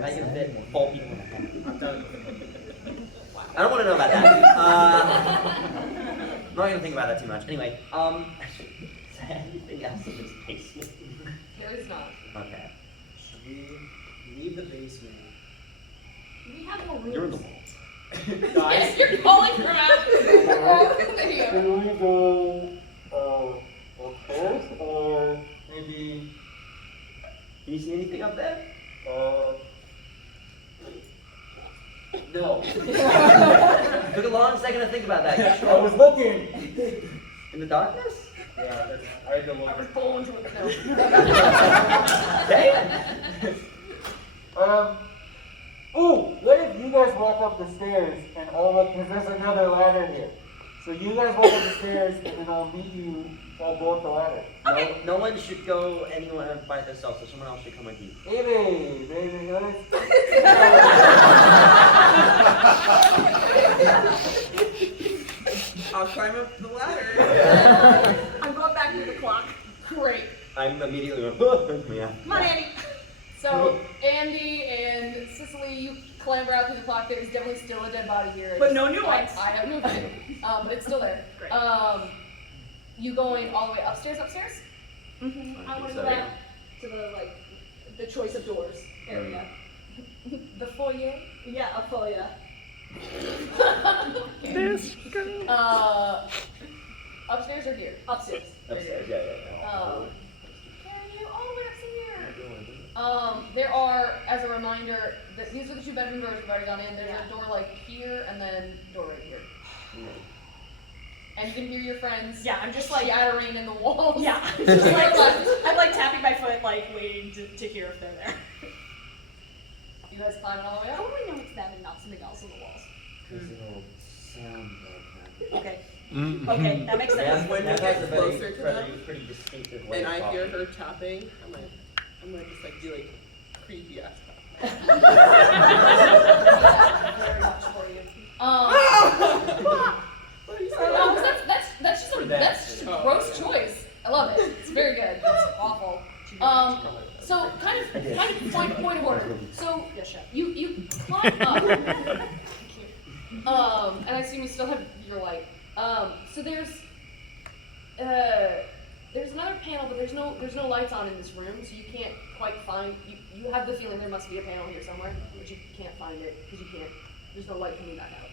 I can fit 4 people in a hammock. I'm done. I don't want to know about that. I'm not gonna think about that too much. Anyway, is there anything else in this basement? There is not. Okay. Should we leave the basement? We have more rooms. You're in the vault. Yes, Guys, you're calling from out. There you go. Can we go upstairs or maybe Can you see anything up there? no? Took a long second to think about that. You I sure? was looking. In the darkness? yeah, I had to look. I was born to it. No. Okay. Oh, what if you guys walk up the stairs and all of, because there's another ladder here. So you guys walk up the stairs and then I'll meet you all go up the ladder. No one should go anywhere by themselves, so someone else should come with you. Evie, baby, let's... I'll climb up the ladder. I'm going back to the clock. Great. I'm immediately going, yeah. Come on, Andy. So Andy and Sicily, you clamber out through the clock. There is definitely still a dead body here. But no new ones. I have moved it, but it's still there. Great. You going all the way upstairs? Mm-hmm. I want to So, go back to the choice of doors area. The foyer. Yeah, a foyer. This girl. Upstairs or here? Upstairs. Upstairs, yeah. Carry you all the way upstairs. There are, as a reminder, that these are the 2 bedroom doors we've already gone in. There's a door like here and then a door right here. And you can hear your friends. Yeah, I'm just like shattering in the walls. Yeah, I'm just like I'm like tapping my foot, like waiting to hear if they're there. You guys climbing all the way How up? do I know it's them and not something else on the walls? Because it'll sound like that. Okay. Mm. Okay, that makes sense. When we That get has a closer to them, pretty distinctive way and of I hear talking. her chopping, I'm gonna just like do like creepy ass Very much for you. What are you No, saying? 'cause that's just a gross choice. I love it. It's very good. It's awful. So kind of point of order. So you climb up. And I assume you still have your light. So there's another panel, but there's no lights on in this room, so you can't quite find. You have the feeling there must be a panel here somewhere, but you can't find it because you can't. There's no light coming back out.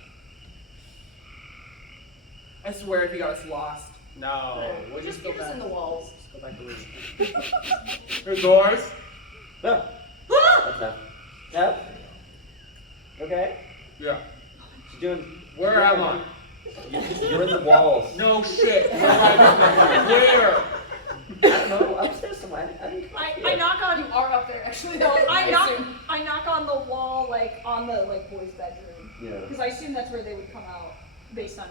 I swear if you got us lost. No, we'll Just go pierce back. in the walls. Go back to where Her doors. No. That's enough. Yep. Okay. Yeah. She's doing. Where am I? You're in the walls. No shit. Where? Where? I don't know. Upstairs somewhere. I knock on. You are up there, actually. No, I assume. knock on the wall, like on the boys' bedroom, Yeah. because I assume that's where they would come out based on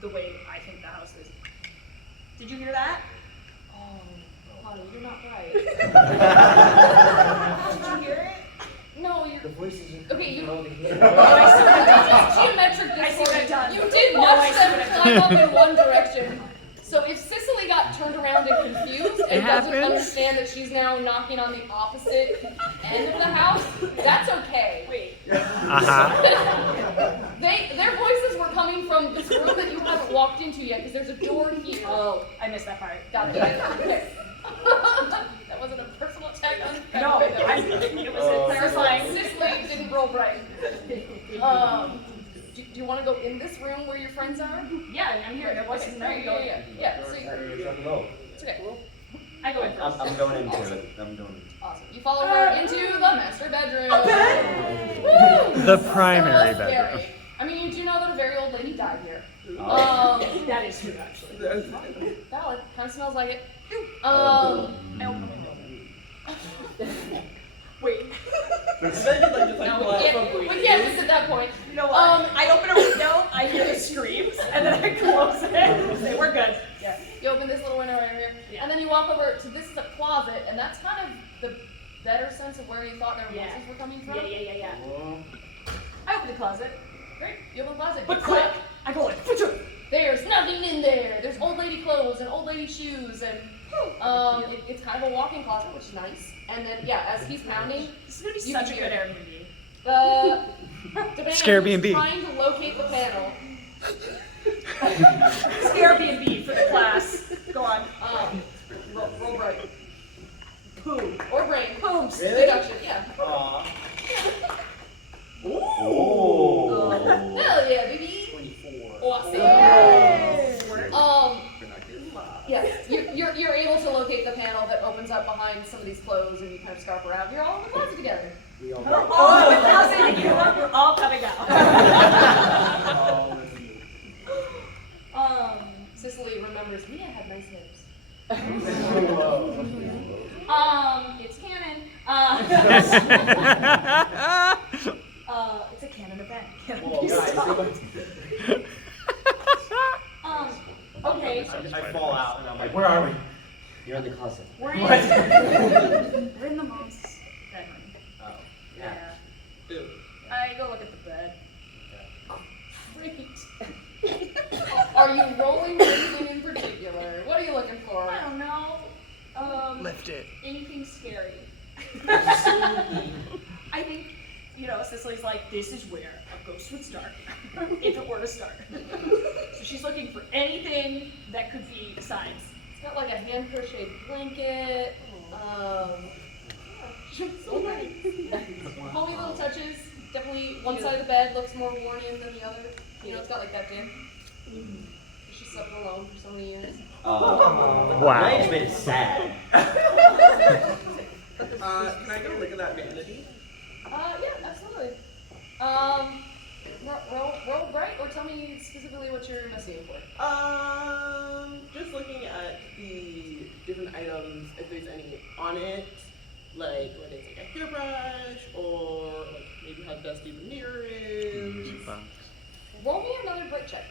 the way I think the house is. Did you hear that? Oh, Connor, you're not right. Did you hear it? No, you're. The voices are Okay, you. over here. Oh, I see what I've done. Geometric I see what I've done. You did No, watch I see them what I've climb up in one direction. So if Sicily got turned around and confused and doesn't happens. understand that she's now knocking on the opposite end of the house, that's okay. Wait. Their voices were coming from this room that you haven't walked into yet because there's a door here. Oh, I missed that part. Got it. Okay. That wasn't a personal attack on. No, it was a clarifying. Sicily didn't roll right. Do you want to go in this room where your friends are? Yeah, I'm here. Their voices know. Yeah. So it's okay. I go in first. I'm going into it. Awesome. You follow her into the master bedroom. Woo! The primary So bedroom. scary. I mean, you do know that a very old lady died here. That is true, actually. Valid. Kind of smells like it. I open the window. Wait. No, we can't visit that point. You know what? I open a window, I hear the screams, and then I close it and say, we're good. Yeah. You open this little window right here, and then you walk over to this is a closet, and that's kind of the better sense of where you thought their voices were coming from. Yeah. I open the closet. Great. You open the closet. But quick! I go like, There's nothing in there. There's old lady clothes and old lady shoes, and it's kind of a walk-in closet, which is nice. And then as he's pounding, this is gonna be you such a can good hear Airbnb. the man Scarebnb. who's trying to locate the panel. Airbnb for the class. Go on. Roll right. Poo. Or brain. Poops. Deduction, yeah. Aw. Oh. Hell yeah, baby. 24. Awesome. You're able to locate the panel that opens up behind some of these clothes, and you kind of scarp around. You're all in the closet together. We're all in the closet together. We're all coming out. Cicely remembers Mia had nice hips. It's canon. It's a canon event. Canon be stopped. Okay. I fall out and I'm like, Where are we? You're in the closet. We're in the mom's bedroom. oh. Yeah. Ew. I go look at the bed. Great. Are you rolling anything in particular? What are you looking for? I don't know. Lift it. Anything scary. I think, Cicely's like, this is where a ghost would start, if it were to start. So she's looking for anything that could be signs. It's got like a hand crocheted blanket. So nice. Homey little touches. Definitely one side of the bed looks more Warnian than the other. You know, it's got like that dip. She slept alone for so many years. Wow. Management is sad. Can I go look at that vanity? Yeah, absolutely. Roll bright, or tell me specifically what you're investigating for. Just looking at the different items, if there's any on it, like whether it's like a hairbrush, or like maybe how dusty the mirror is. Roll me another bright check.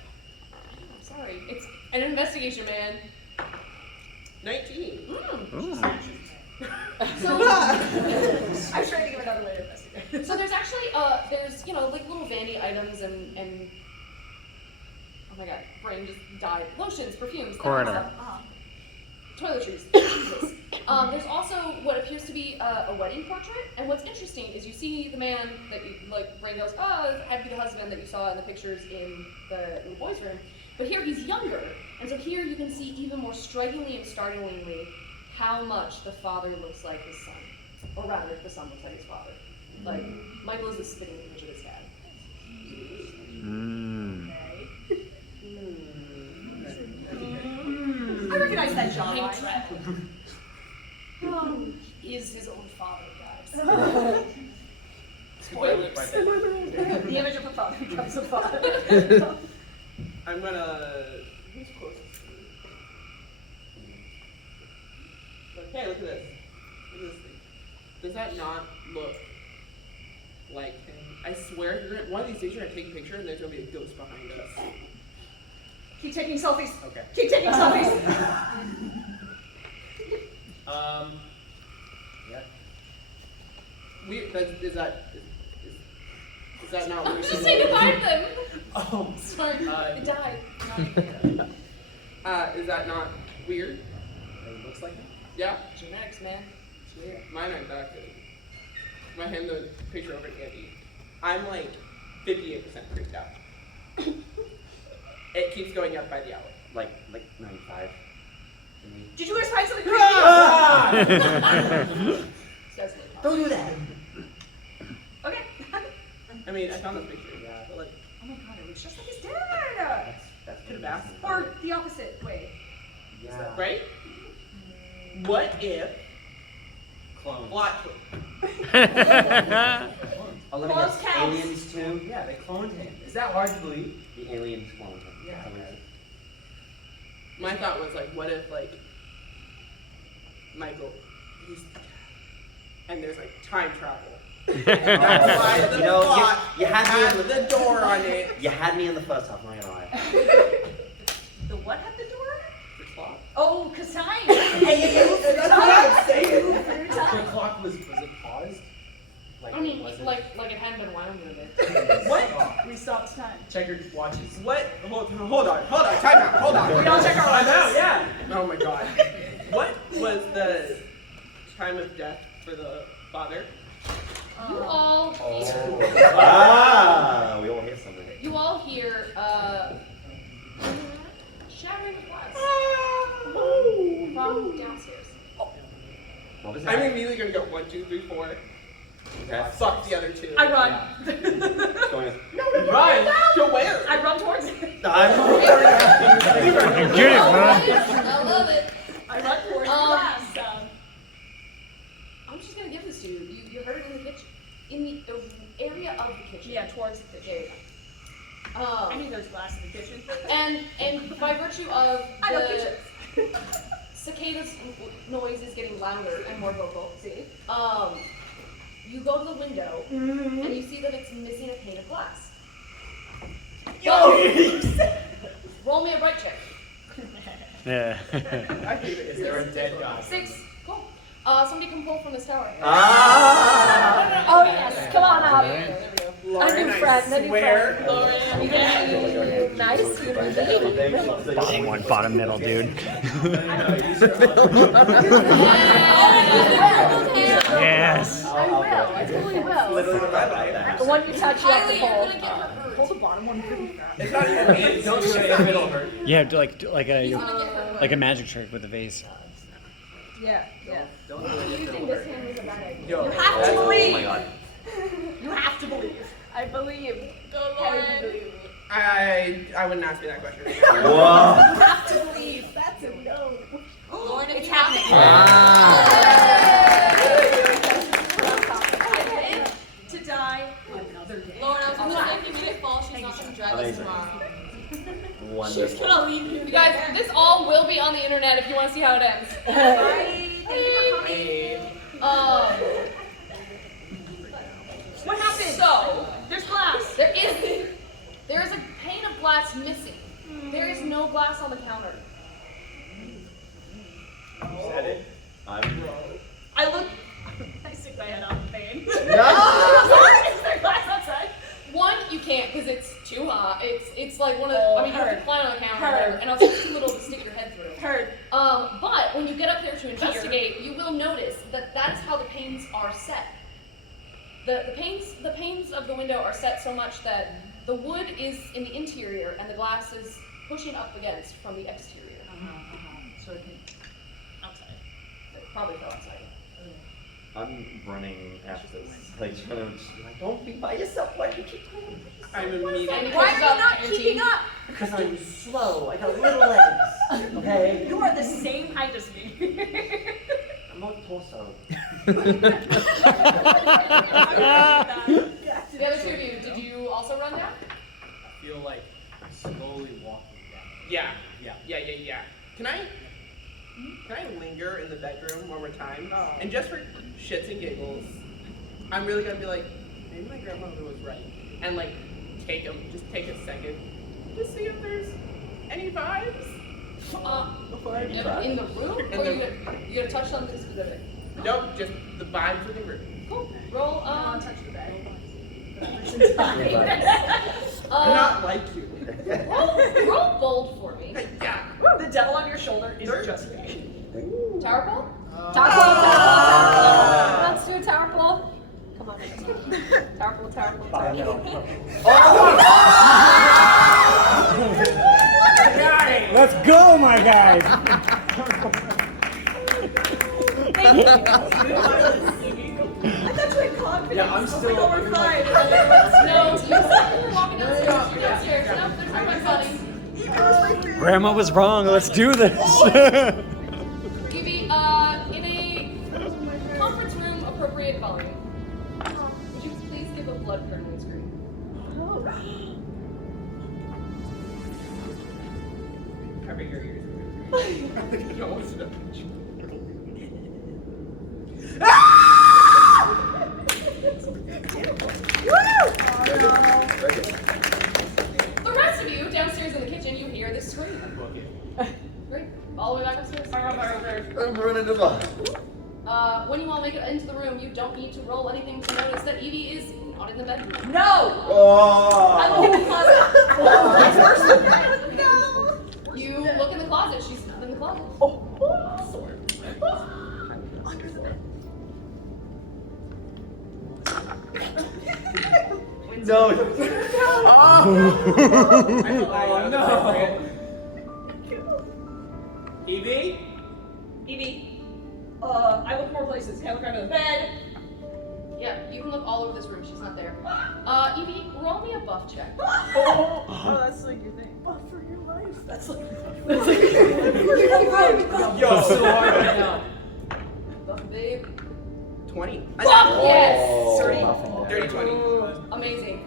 I'm sorry, it's an investigation, man. 19. So, I was trying to give another way to investigate. so there's actually there's like little vanity items and oh my god, brain just died. Lotions, perfumes, Coroner. Toiletries. Jesus. There's also what appears to be a wedding portrait, and what's interesting is you see the man that you brain goes, oh, happy the husband that you saw in the pictures in the boys' room, but here he's younger, and so here you can see even more strikingly and startlingly how much the father looks like his son. Or rather, the son looks like his father. Like, Michael is the spitting image of his dad. I recognize that jawline. Is his own father, guys. Spoilers. The image of a father becomes a father. I'm gonna. Who's closest to me? Okay, look at this. Look at this thing. Does that not look like him? I swear, one of these days you're gonna take a picture and there's gonna be a ghost behind us. Keep taking selfies. Okay. Keep taking selfies. Yeah. Is that not weird? Just say goodbye to them. Oh. Sorry, it died. Is that not weird? It looks like it. Yeah? Genetics, man. It's weird. Mine aren't that good. I hand the picture over to Andy. I'm like 58% freaked out. It keeps going up by the hour. Like 95. Did you guys find something creepy? Don't do that. Okay. I mean, I found the picture, yeah, but like, Oh my god, it looks just like his dad. that's could have asked. Or the opposite way. Yeah. Right? What if Clones. plot twist? Oh, let me Clones guess. counts. Aliens too? Yeah, they cloned him. Is that hard to believe? The aliens cloned him. Yeah. My thought was like, what if like Michael, and there's like time travel. And that's why the clock you had me has in the door on it. You had me in the first half, not gonna lie. The what had the door? The clock. Oh, cause time. That's what I'm saying. The clock was it paused? Like, I mean, was it? like it hadn't been wound in it. What? We stopped time. Checkered watches. What? Hold on. Time out. Hold on. We all check our Time out. watches. Yeah. Oh my god. What was the time of death for the father? You all We all hear something. You all hear shattering of glass from downstairs. What was I'm that? immediately gonna go 1, 2, 3, 4. Okay. Fuck the other two. I run. What's going on? No. Go where? I run towards it. Good, man. I love it. I run towards the glass. I'm just gonna give this to you. You heard it in the kitchen, in the area of the kitchen. Yeah, towards the kitchen. I knew there was glass in the kitchen. And by virtue of I know the kitchens. cicadas noise is getting louder and more vocal. See, you go to the window and you see that it's missing a pane of glass. Roll me a bright check. Yeah. I hate it. Is there a dead guy? 6. Cool. Somebody can pull from this tower. Ah! Oh yes, come on out. There we go. A new friend, a new swear. friend. Are you gonna be nice? You're gonna be Bottom one, bottom middle, dude. Yes. I will. I totally will. The one you touch, you have to Kylie, you're pull. gonna get hurt. Pull the bottom one pretty fast. It's not even me. Don't say the middle hurt. Yeah, like He's gonna get hurt. a magic trick with a vase. Yeah, yeah. Don't do You it. think this hand was a bad idea? Yo, You have to Oh my believe. god. You have to believe. I believe. Go, How do Lauren. you believe? I wouldn't ask me that question. Right now. Whoa. You have to believe. That's a no. Lauren, it's happening. I live to die another day. Lauren, I was gonna say, if you made it fall, she's not gonna drive us Amazing. tomorrow. Wonderful. Gonna leave you. You guys, this all will be on the internet if you want to see how it ends. Bye. Thank you for coming. What happened? So, There's glass. there is a pane of glass missing. There is no glass on the counter. Said it. I look. I stick my head out the pane. No! Is there glass outside? One, you can't because it's too hot. It's like one of the, I mean, you have to Heard. climb on the counter, Heard. and also it's too little to stick your head through. Heard. But when you get up there to investigate, you will notice that that's how the panes are set. The panes of the window are set so much that the wood is in the interior and the glass is pushing up against from the exterior. So it can outside. They probably fell outside. I'm running after this. Like, trying to just be like, don't be by yourself. Why do you keep playing? I'm immediately. Why are you not keeping up? Because I'm slow. I got little legs. Okay? You are the same height as me. I'm not torso. The other two of you, did you also run down? I feel like slowly walking down. Yeah. Yeah. Can I linger in the bedroom one more time? And just for shits and giggles, I'm really gonna be like, maybe my grandmother was right, and like take a second, just see if there's any vibes. Before I In the room? In Or the- you gonna touch something specific? Nope, just the vibes of the room. Cool. Roll, Touch the bed. I'm not like you. roll bold for me. Yeah. The devil on your shoulder is just me. Tower pole? Tower pole, tower pole. Let's do a tower pole. Come on. Tower pole, tower pole, tower pole. Let's go, my guys. I thought you had confidence. Yeah, I'm still. Like, we're fine. No, you said you were walking downstairs. No, there's no one funny. Grandma was wrong. Let's do this. Evie, in a conference room appropriate volume, would you please give a blood curdling scream? Cover your ears. No one's done. The rest of you downstairs in the kitchen, you hear this scream. Great. All the way back upstairs. I'm running to the When you all make it into the room, you don't need to roll anything to notice that Evie is not in the bedroom. No! I Oh! look in the closet. You look in the closet. She's not in the closet. Under the bed. No. Oh no. Evie? Evie, I look more places. Can I look under the bed? Yeah, you can look all over this room. She's not there. Evie, roll me a buff check. Oh, that's like your thing. Oh, for your life. That's like. Yo, so hard right now. Buff, babe. 20. Buff, yes! Oh. Dirty 20. Amazing.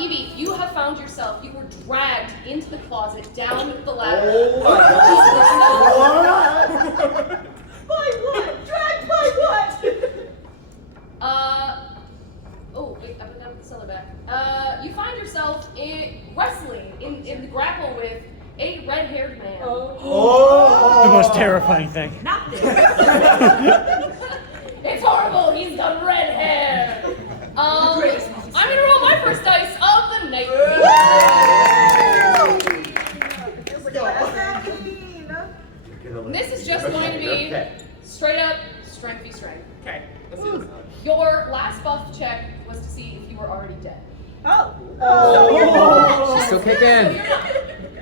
Evie, you have found yourself. You were dragged into the closet, down the ladder. Oh my God. By what? Dragged by what? Oh, wait, I put that with the cellar back. You find yourself wrestling in the grapple with a red-haired man. The most terrifying thing. Not this. It's horrible. He's got red hair. I'm gonna roll my first dice of the night. This is just going to be straight up strength v strength. Okay, let's do this. Your last buff check was to see if you were already dead. Still kick in.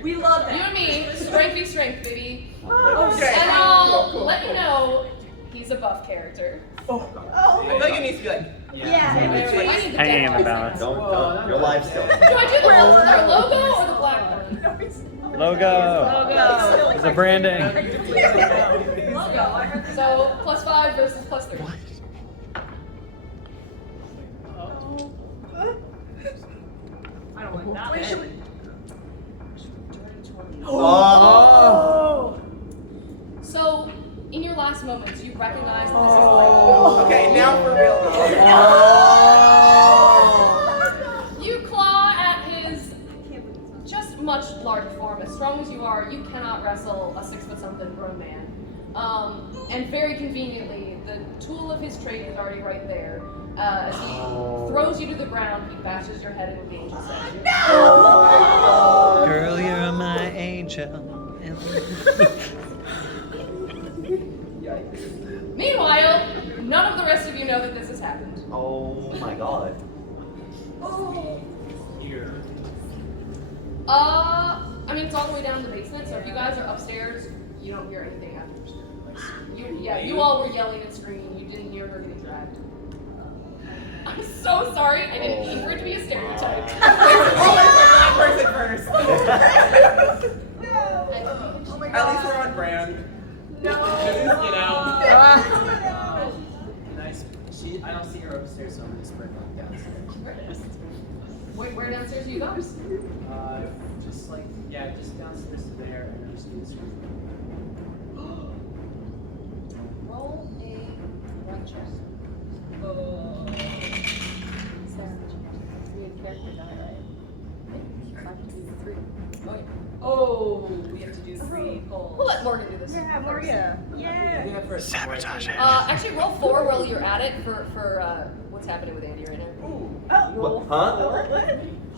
We love You that. and me, strength v strength, baby. Okay. And I'll let you know He's a buff character. I feel like it needs to be like. Yeah. Wait, I need the Hanging in the deck balance. Don't. Your life still. Do I do the logo or the black one? Logo. The branding. So +5 versus +3. I don't like that. Wait, should we? Oh. So, in your last moments, you recognize that this is like. Okay, now for real. You claw at his just much larger form. As strong as you are, you cannot wrestle a 6-foot-something grown man. And very conveniently, the tool of his trade is already right there. As he throws you to the ground, he bashes your head into the angel statue. Girl, you're my angel. Meanwhile, none of the rest of you know that this has happened. Oh my god. Here. I mean, it's all the way down in the basement, so if you guys are upstairs, you don't hear anything after you all were yelling and screaming. You didn't hear her getting dragged. I'm so sorry. I didn't mean for it to be a stereotype. Black person first. No. At least we're on brand. You know. Nice. I don't see her upstairs, so I'm gonna spread her downstairs. Where downstairs do you go? Just like just downstairs to there, and I'm just gonna scream. Roll a run check. Oh, we have to do 3 pulls. We'll let Morgan do this. Yeah, Morgan. Yeah. Sabotage it. Actually, roll 4 while you're at it for what's happening with Andy right now. What? Huh?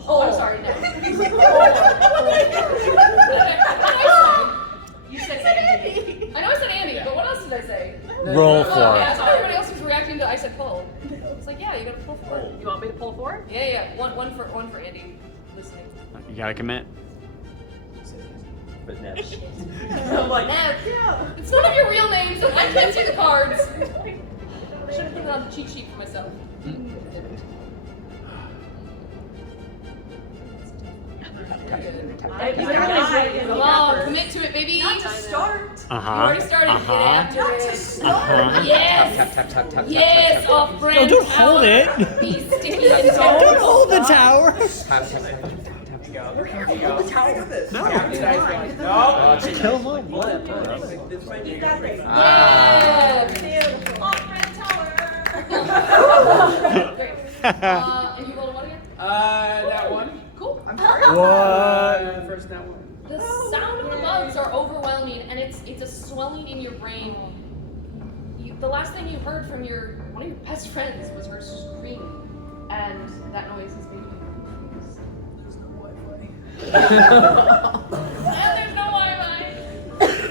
Oh, I'm sorry, no. You said Andy. I know I said Andy, but what else did I say? Roll Oh, yeah, 4. so everybody else was reacting to I said pull. It's like, yeah, you gotta pull 4. You want me to pull 4? Yeah. One for Andy listening. You gotta commit. But no. I'm like, no. It's one of your real names, and I can't see the cards. I should have put it on the cheat sheet for myself. Come on, commit to it, baby. Not to start. You already started. Get after Not to it. start. Yes. Yes, off brand. Don't hold it. Be sticky and Don't hold the tower. Here you go. I got this. No. No. Kill him. This might be a good break. Yeah. Off brand tower. Great. And you rolled a 1 again? That one. Cool. What? First that one. The sound of the bugs are overwhelming, and it's a swelling in your brain. The last thing you heard from one of your best friends was her screaming, and that noise is making you confused. There's no Wi-Fi. And there's no Wi-Fi.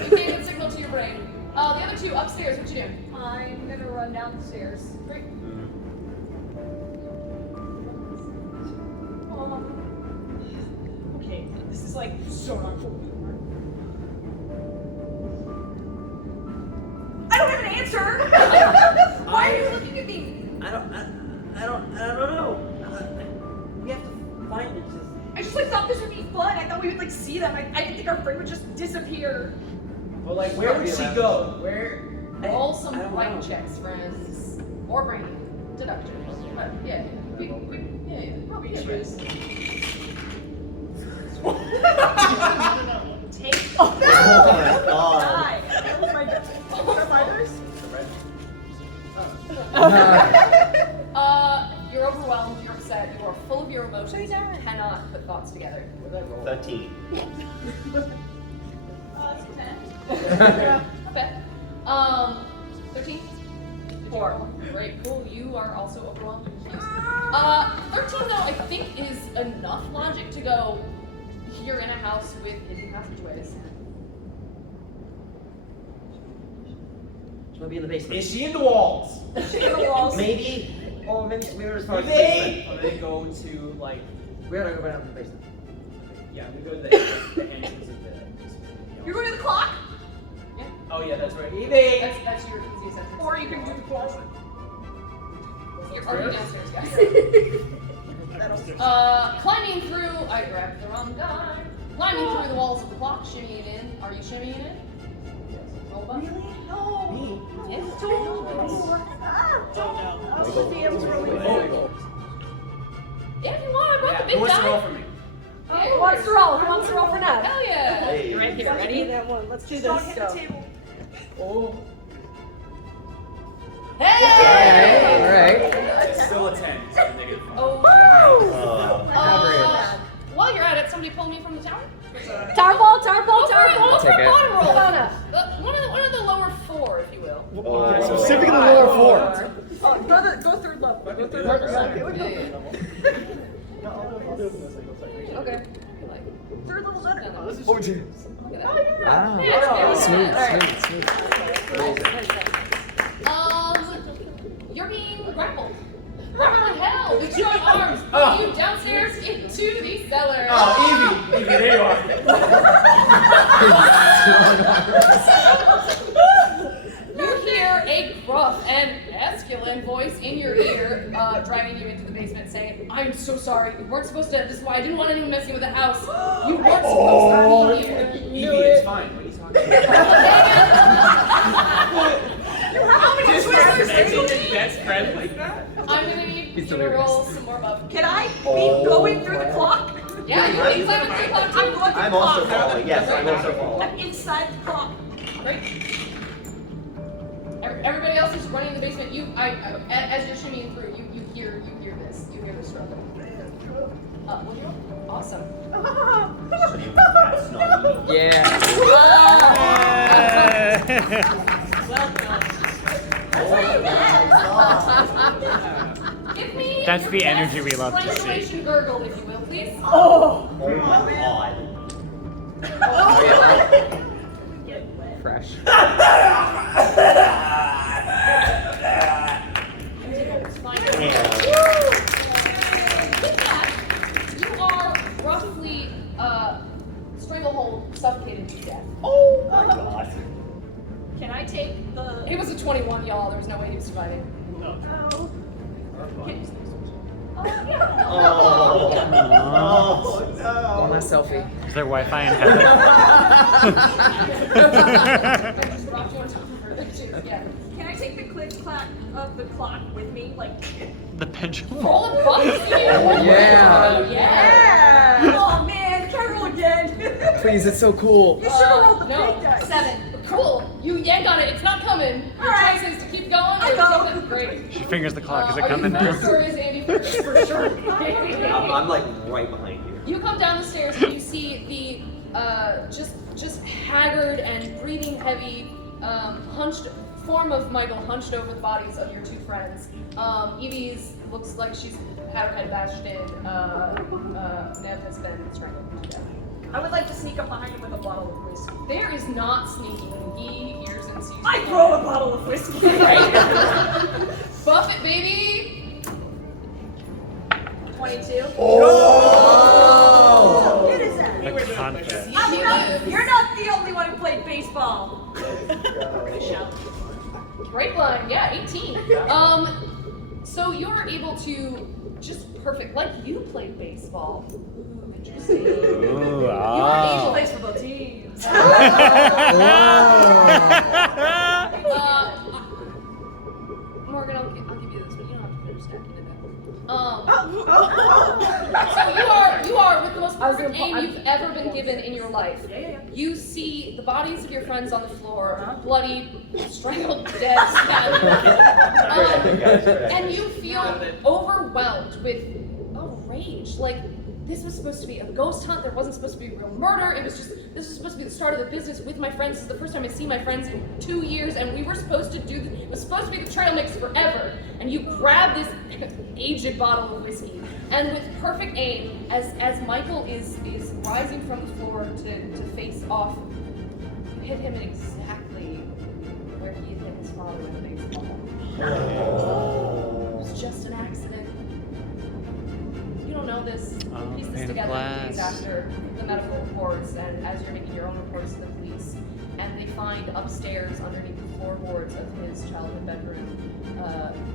You can't get signal to your brain. The other two upstairs. What you doing? I'm gonna run down the stairs. Great. Okay, this is like so not cool. I don't have an answer. Why are you looking at me? I don't know. We have to find it. I just like thought this would be fun. I thought we would like see them. I didn't think our friend would just disappear. Well, like, where would she go? Where? Roll some right checks, friends. Or brainy. Deduction. Yeah. Probably choose. Take. Oh my god. Die. That was my dice. You're overwhelmed, you're upset, you are full of your emotions, you cannot put thoughts together. 13. Okay. 13? 4. Great, cool. You are also overwhelmed. 13 though, I think is enough logic to go, you're in a house with hidden passageways. She might be in the basement. Is she in the walls? Maybe. Oh, maybe we're as far as the Maybe. basement. They go to like. We gotta go down to the basement. Yeah, we go to the entrance of the. You're going to the clock? Oh, Oh yeah, that's right. Evie! That's your easiest entrance. Or you can do the closet. You're already downstairs, guys. Climbing through. I grabbed the wrong die. Climbing through the walls of the clock, shimmying in. Are you shimmying in? Yes. Roll a button. Really? No. Me? Yes. Yeah, if you want, I brought the big Who wants to roll die. for me? Yeah, Who wants to roll? Who wants to roll for Nev? Hell yeah. Hey. Right here, ready? That one. Let's do Don't this. hit the table. Oh. Hey! Alright. It's still a 10, so negative 5. Oh, Uh, while you're at it, somebody pull me from the tower. Tower ball, Go for tower it. ball. Go for Take a it. bottom roll. Ivana. One of the lower 4, if you will. Specifically the lower 4. Go third level. Go third level. Okay. Third level's under. Look at that. Wow. Yeah, Smooth, alright. smooth, smooth. You're being grappled. Grappling hell with short arms. You downstairs into the cellar. Oh, Evie, there you are. You hear a gruff and masculine voice in your ear, driving you into the basement, saying, "I'm so sorry. You weren't supposed to. This is why I didn't want anyone messing with the house. You weren't supposed to be here." Evie, it's fine. What are you talking about? How many Just twizzlers acting do you his need? best friend like that? I'm gonna need you to roll some more buff. Can I be going through the clock? Yeah, you can climb into the clock I'm too. going through I'm the also clock. falling. Yes, I'm also falling. I'm inside the clock. Great. Everybody else is running in the basement. As you're shimmying through, you hear this. You hear this struggle. What do you want? Awesome. That's not Evie. Yeah. Give me That's your the best energy we love to see. strangulation gurgle, if you will, please. Oh my god. Fresh. It's fine. Yeah. With that, you are roughly stranglehold, suffocated to death. Oh my god. Can I take the? It was a 21, y'all. There was no way he was surviving. Yeah. Oh. Oh Oh, my no. selfie. Is there Wi-Fi in heaven? I just dropped you on top of her. Yeah. Can I take the click clack of the clock with me? Like, The pendulum. Roll a buff. Yeah. Yeah. oh man, can I roll again? Please, it's so cool. You should have rolled the No. big dice. 7. Cool. You yank on it. It's not coming. Your Alright. choice is to keep going or I to go. take that. Great. She fingers the clock. Is it Are coming you now? first or is Andy first? For sure. I'm like right behind you. You come down the stairs and you see the just haggard and breathing heavy, hunched form of Michael hunched over the bodies of your 2 friends. Evie's looks like she's had her head bashed in. Nev has been strangled to death. I would like to sneak up behind him with a bottle of whiskey. There is not sneaking. He hears and sees. I throw a bottle of whiskey. Buff it, baby. 22. Oh! What is that? The confidence. You're not the only one who played baseball. Great line, yeah, 18. So you're able to just perfect, like you played baseball. Ooh, interesting. Ooh, You are ah. Plays for both teams. Morgan, I'll give you this, but you don't have to finish stacking it So you are with the most perfect aim you've ever been given in your life. You see the bodies of your friends on the floor, bloody, strangled, dead, stabbed. And you feel overwhelmed with rage. Like, this was supposed to be a ghost hunt. There wasn't supposed to be a real murder. This was supposed to be the start of the business with my friends. This is the first time I see my friends in 2 years, and we were supposed to it was supposed to be the trail mix forever. And you grab this aged bottle of whiskey, and with perfect aim, as Michael is rising from the floor to face off, you hit him in exactly where he had hit his father with a baseball. It was just an accident. You don't know this. You piece this together days after the medical reports and as you're making your own reports to the police. and they find upstairs underneath the floorboards of his childhood bedroom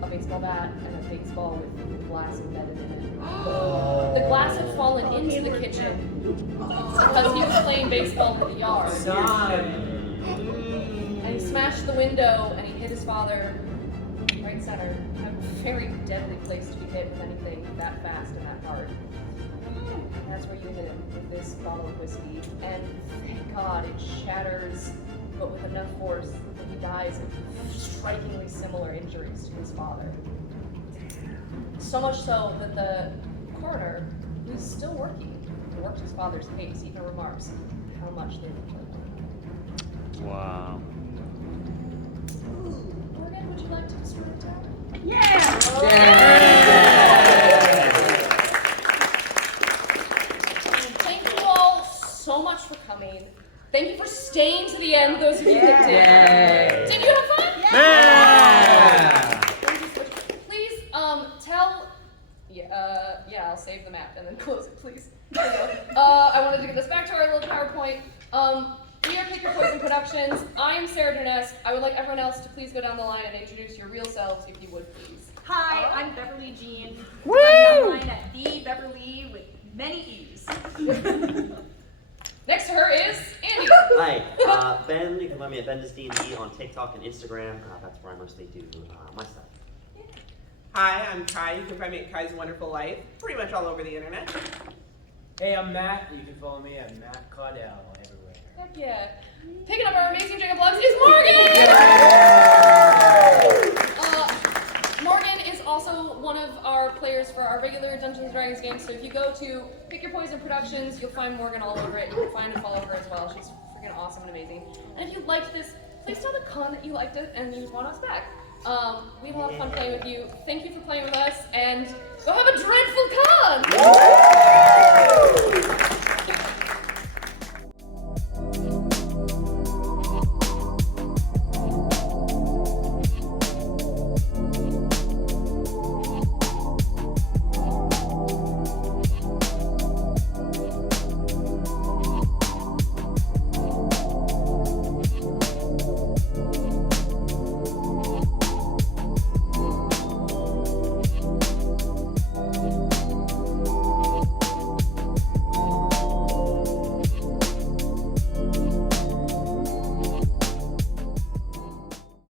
a baseball bat and a baseball with glass embedded in it. The glass had fallen into the kitchen because he was playing baseball in the yard. And he smashed the window and he hit his father right center. A very deadly place to be hit with anything that fast and that hard. And that's where you hit him with this bottle of whiskey. And thank God it shatters, but with enough force that he dies of strikingly similar injuries to his father. So much so that the coroner, who's still working, who worked his father's case, even remarks how much they were killed. Wow. Morgan, would you like to destroy the town? Thank you all so much for coming. Thank you for staying to the end, those of you that did. Did you have fun? Yeah. Please, tell. Yeah, I'll save the map and then close it, please. There we go. I wanted to get this back to our little PowerPoint. We are Pick Your Poison Productions. I am Sarah Durnesque. I would like everyone else to please go down the line and introduce your real selves, if you would, please. Hi, I'm Beverlee Jean. I'm online at the Beverlee with many E's. Next to her is Andy. Hi, Ben. You can find me at BenDisD on TikTok and Instagram. That's where I mostly do my stuff. Hi, I'm Kai. You can find me at Kai's Wonderful Life, pretty much all over the internet. Hey, I'm Matt. You can follow me at Matt Caudel everywhere. Heck yeah. Picking up our amazing jingle plugs is Morgan! Morgan is also one of our players for our regular Dungeons & Dragons game, so if you go to Pick Your Poison Productions, you'll find Morgan all over it. You can find and follow her as well. She's freaking awesome and amazing. And if you liked this, please tell the con that you liked it and you want us back. We had a lot of fun playing with you. Thank you for playing with us, and go have a dreadful con!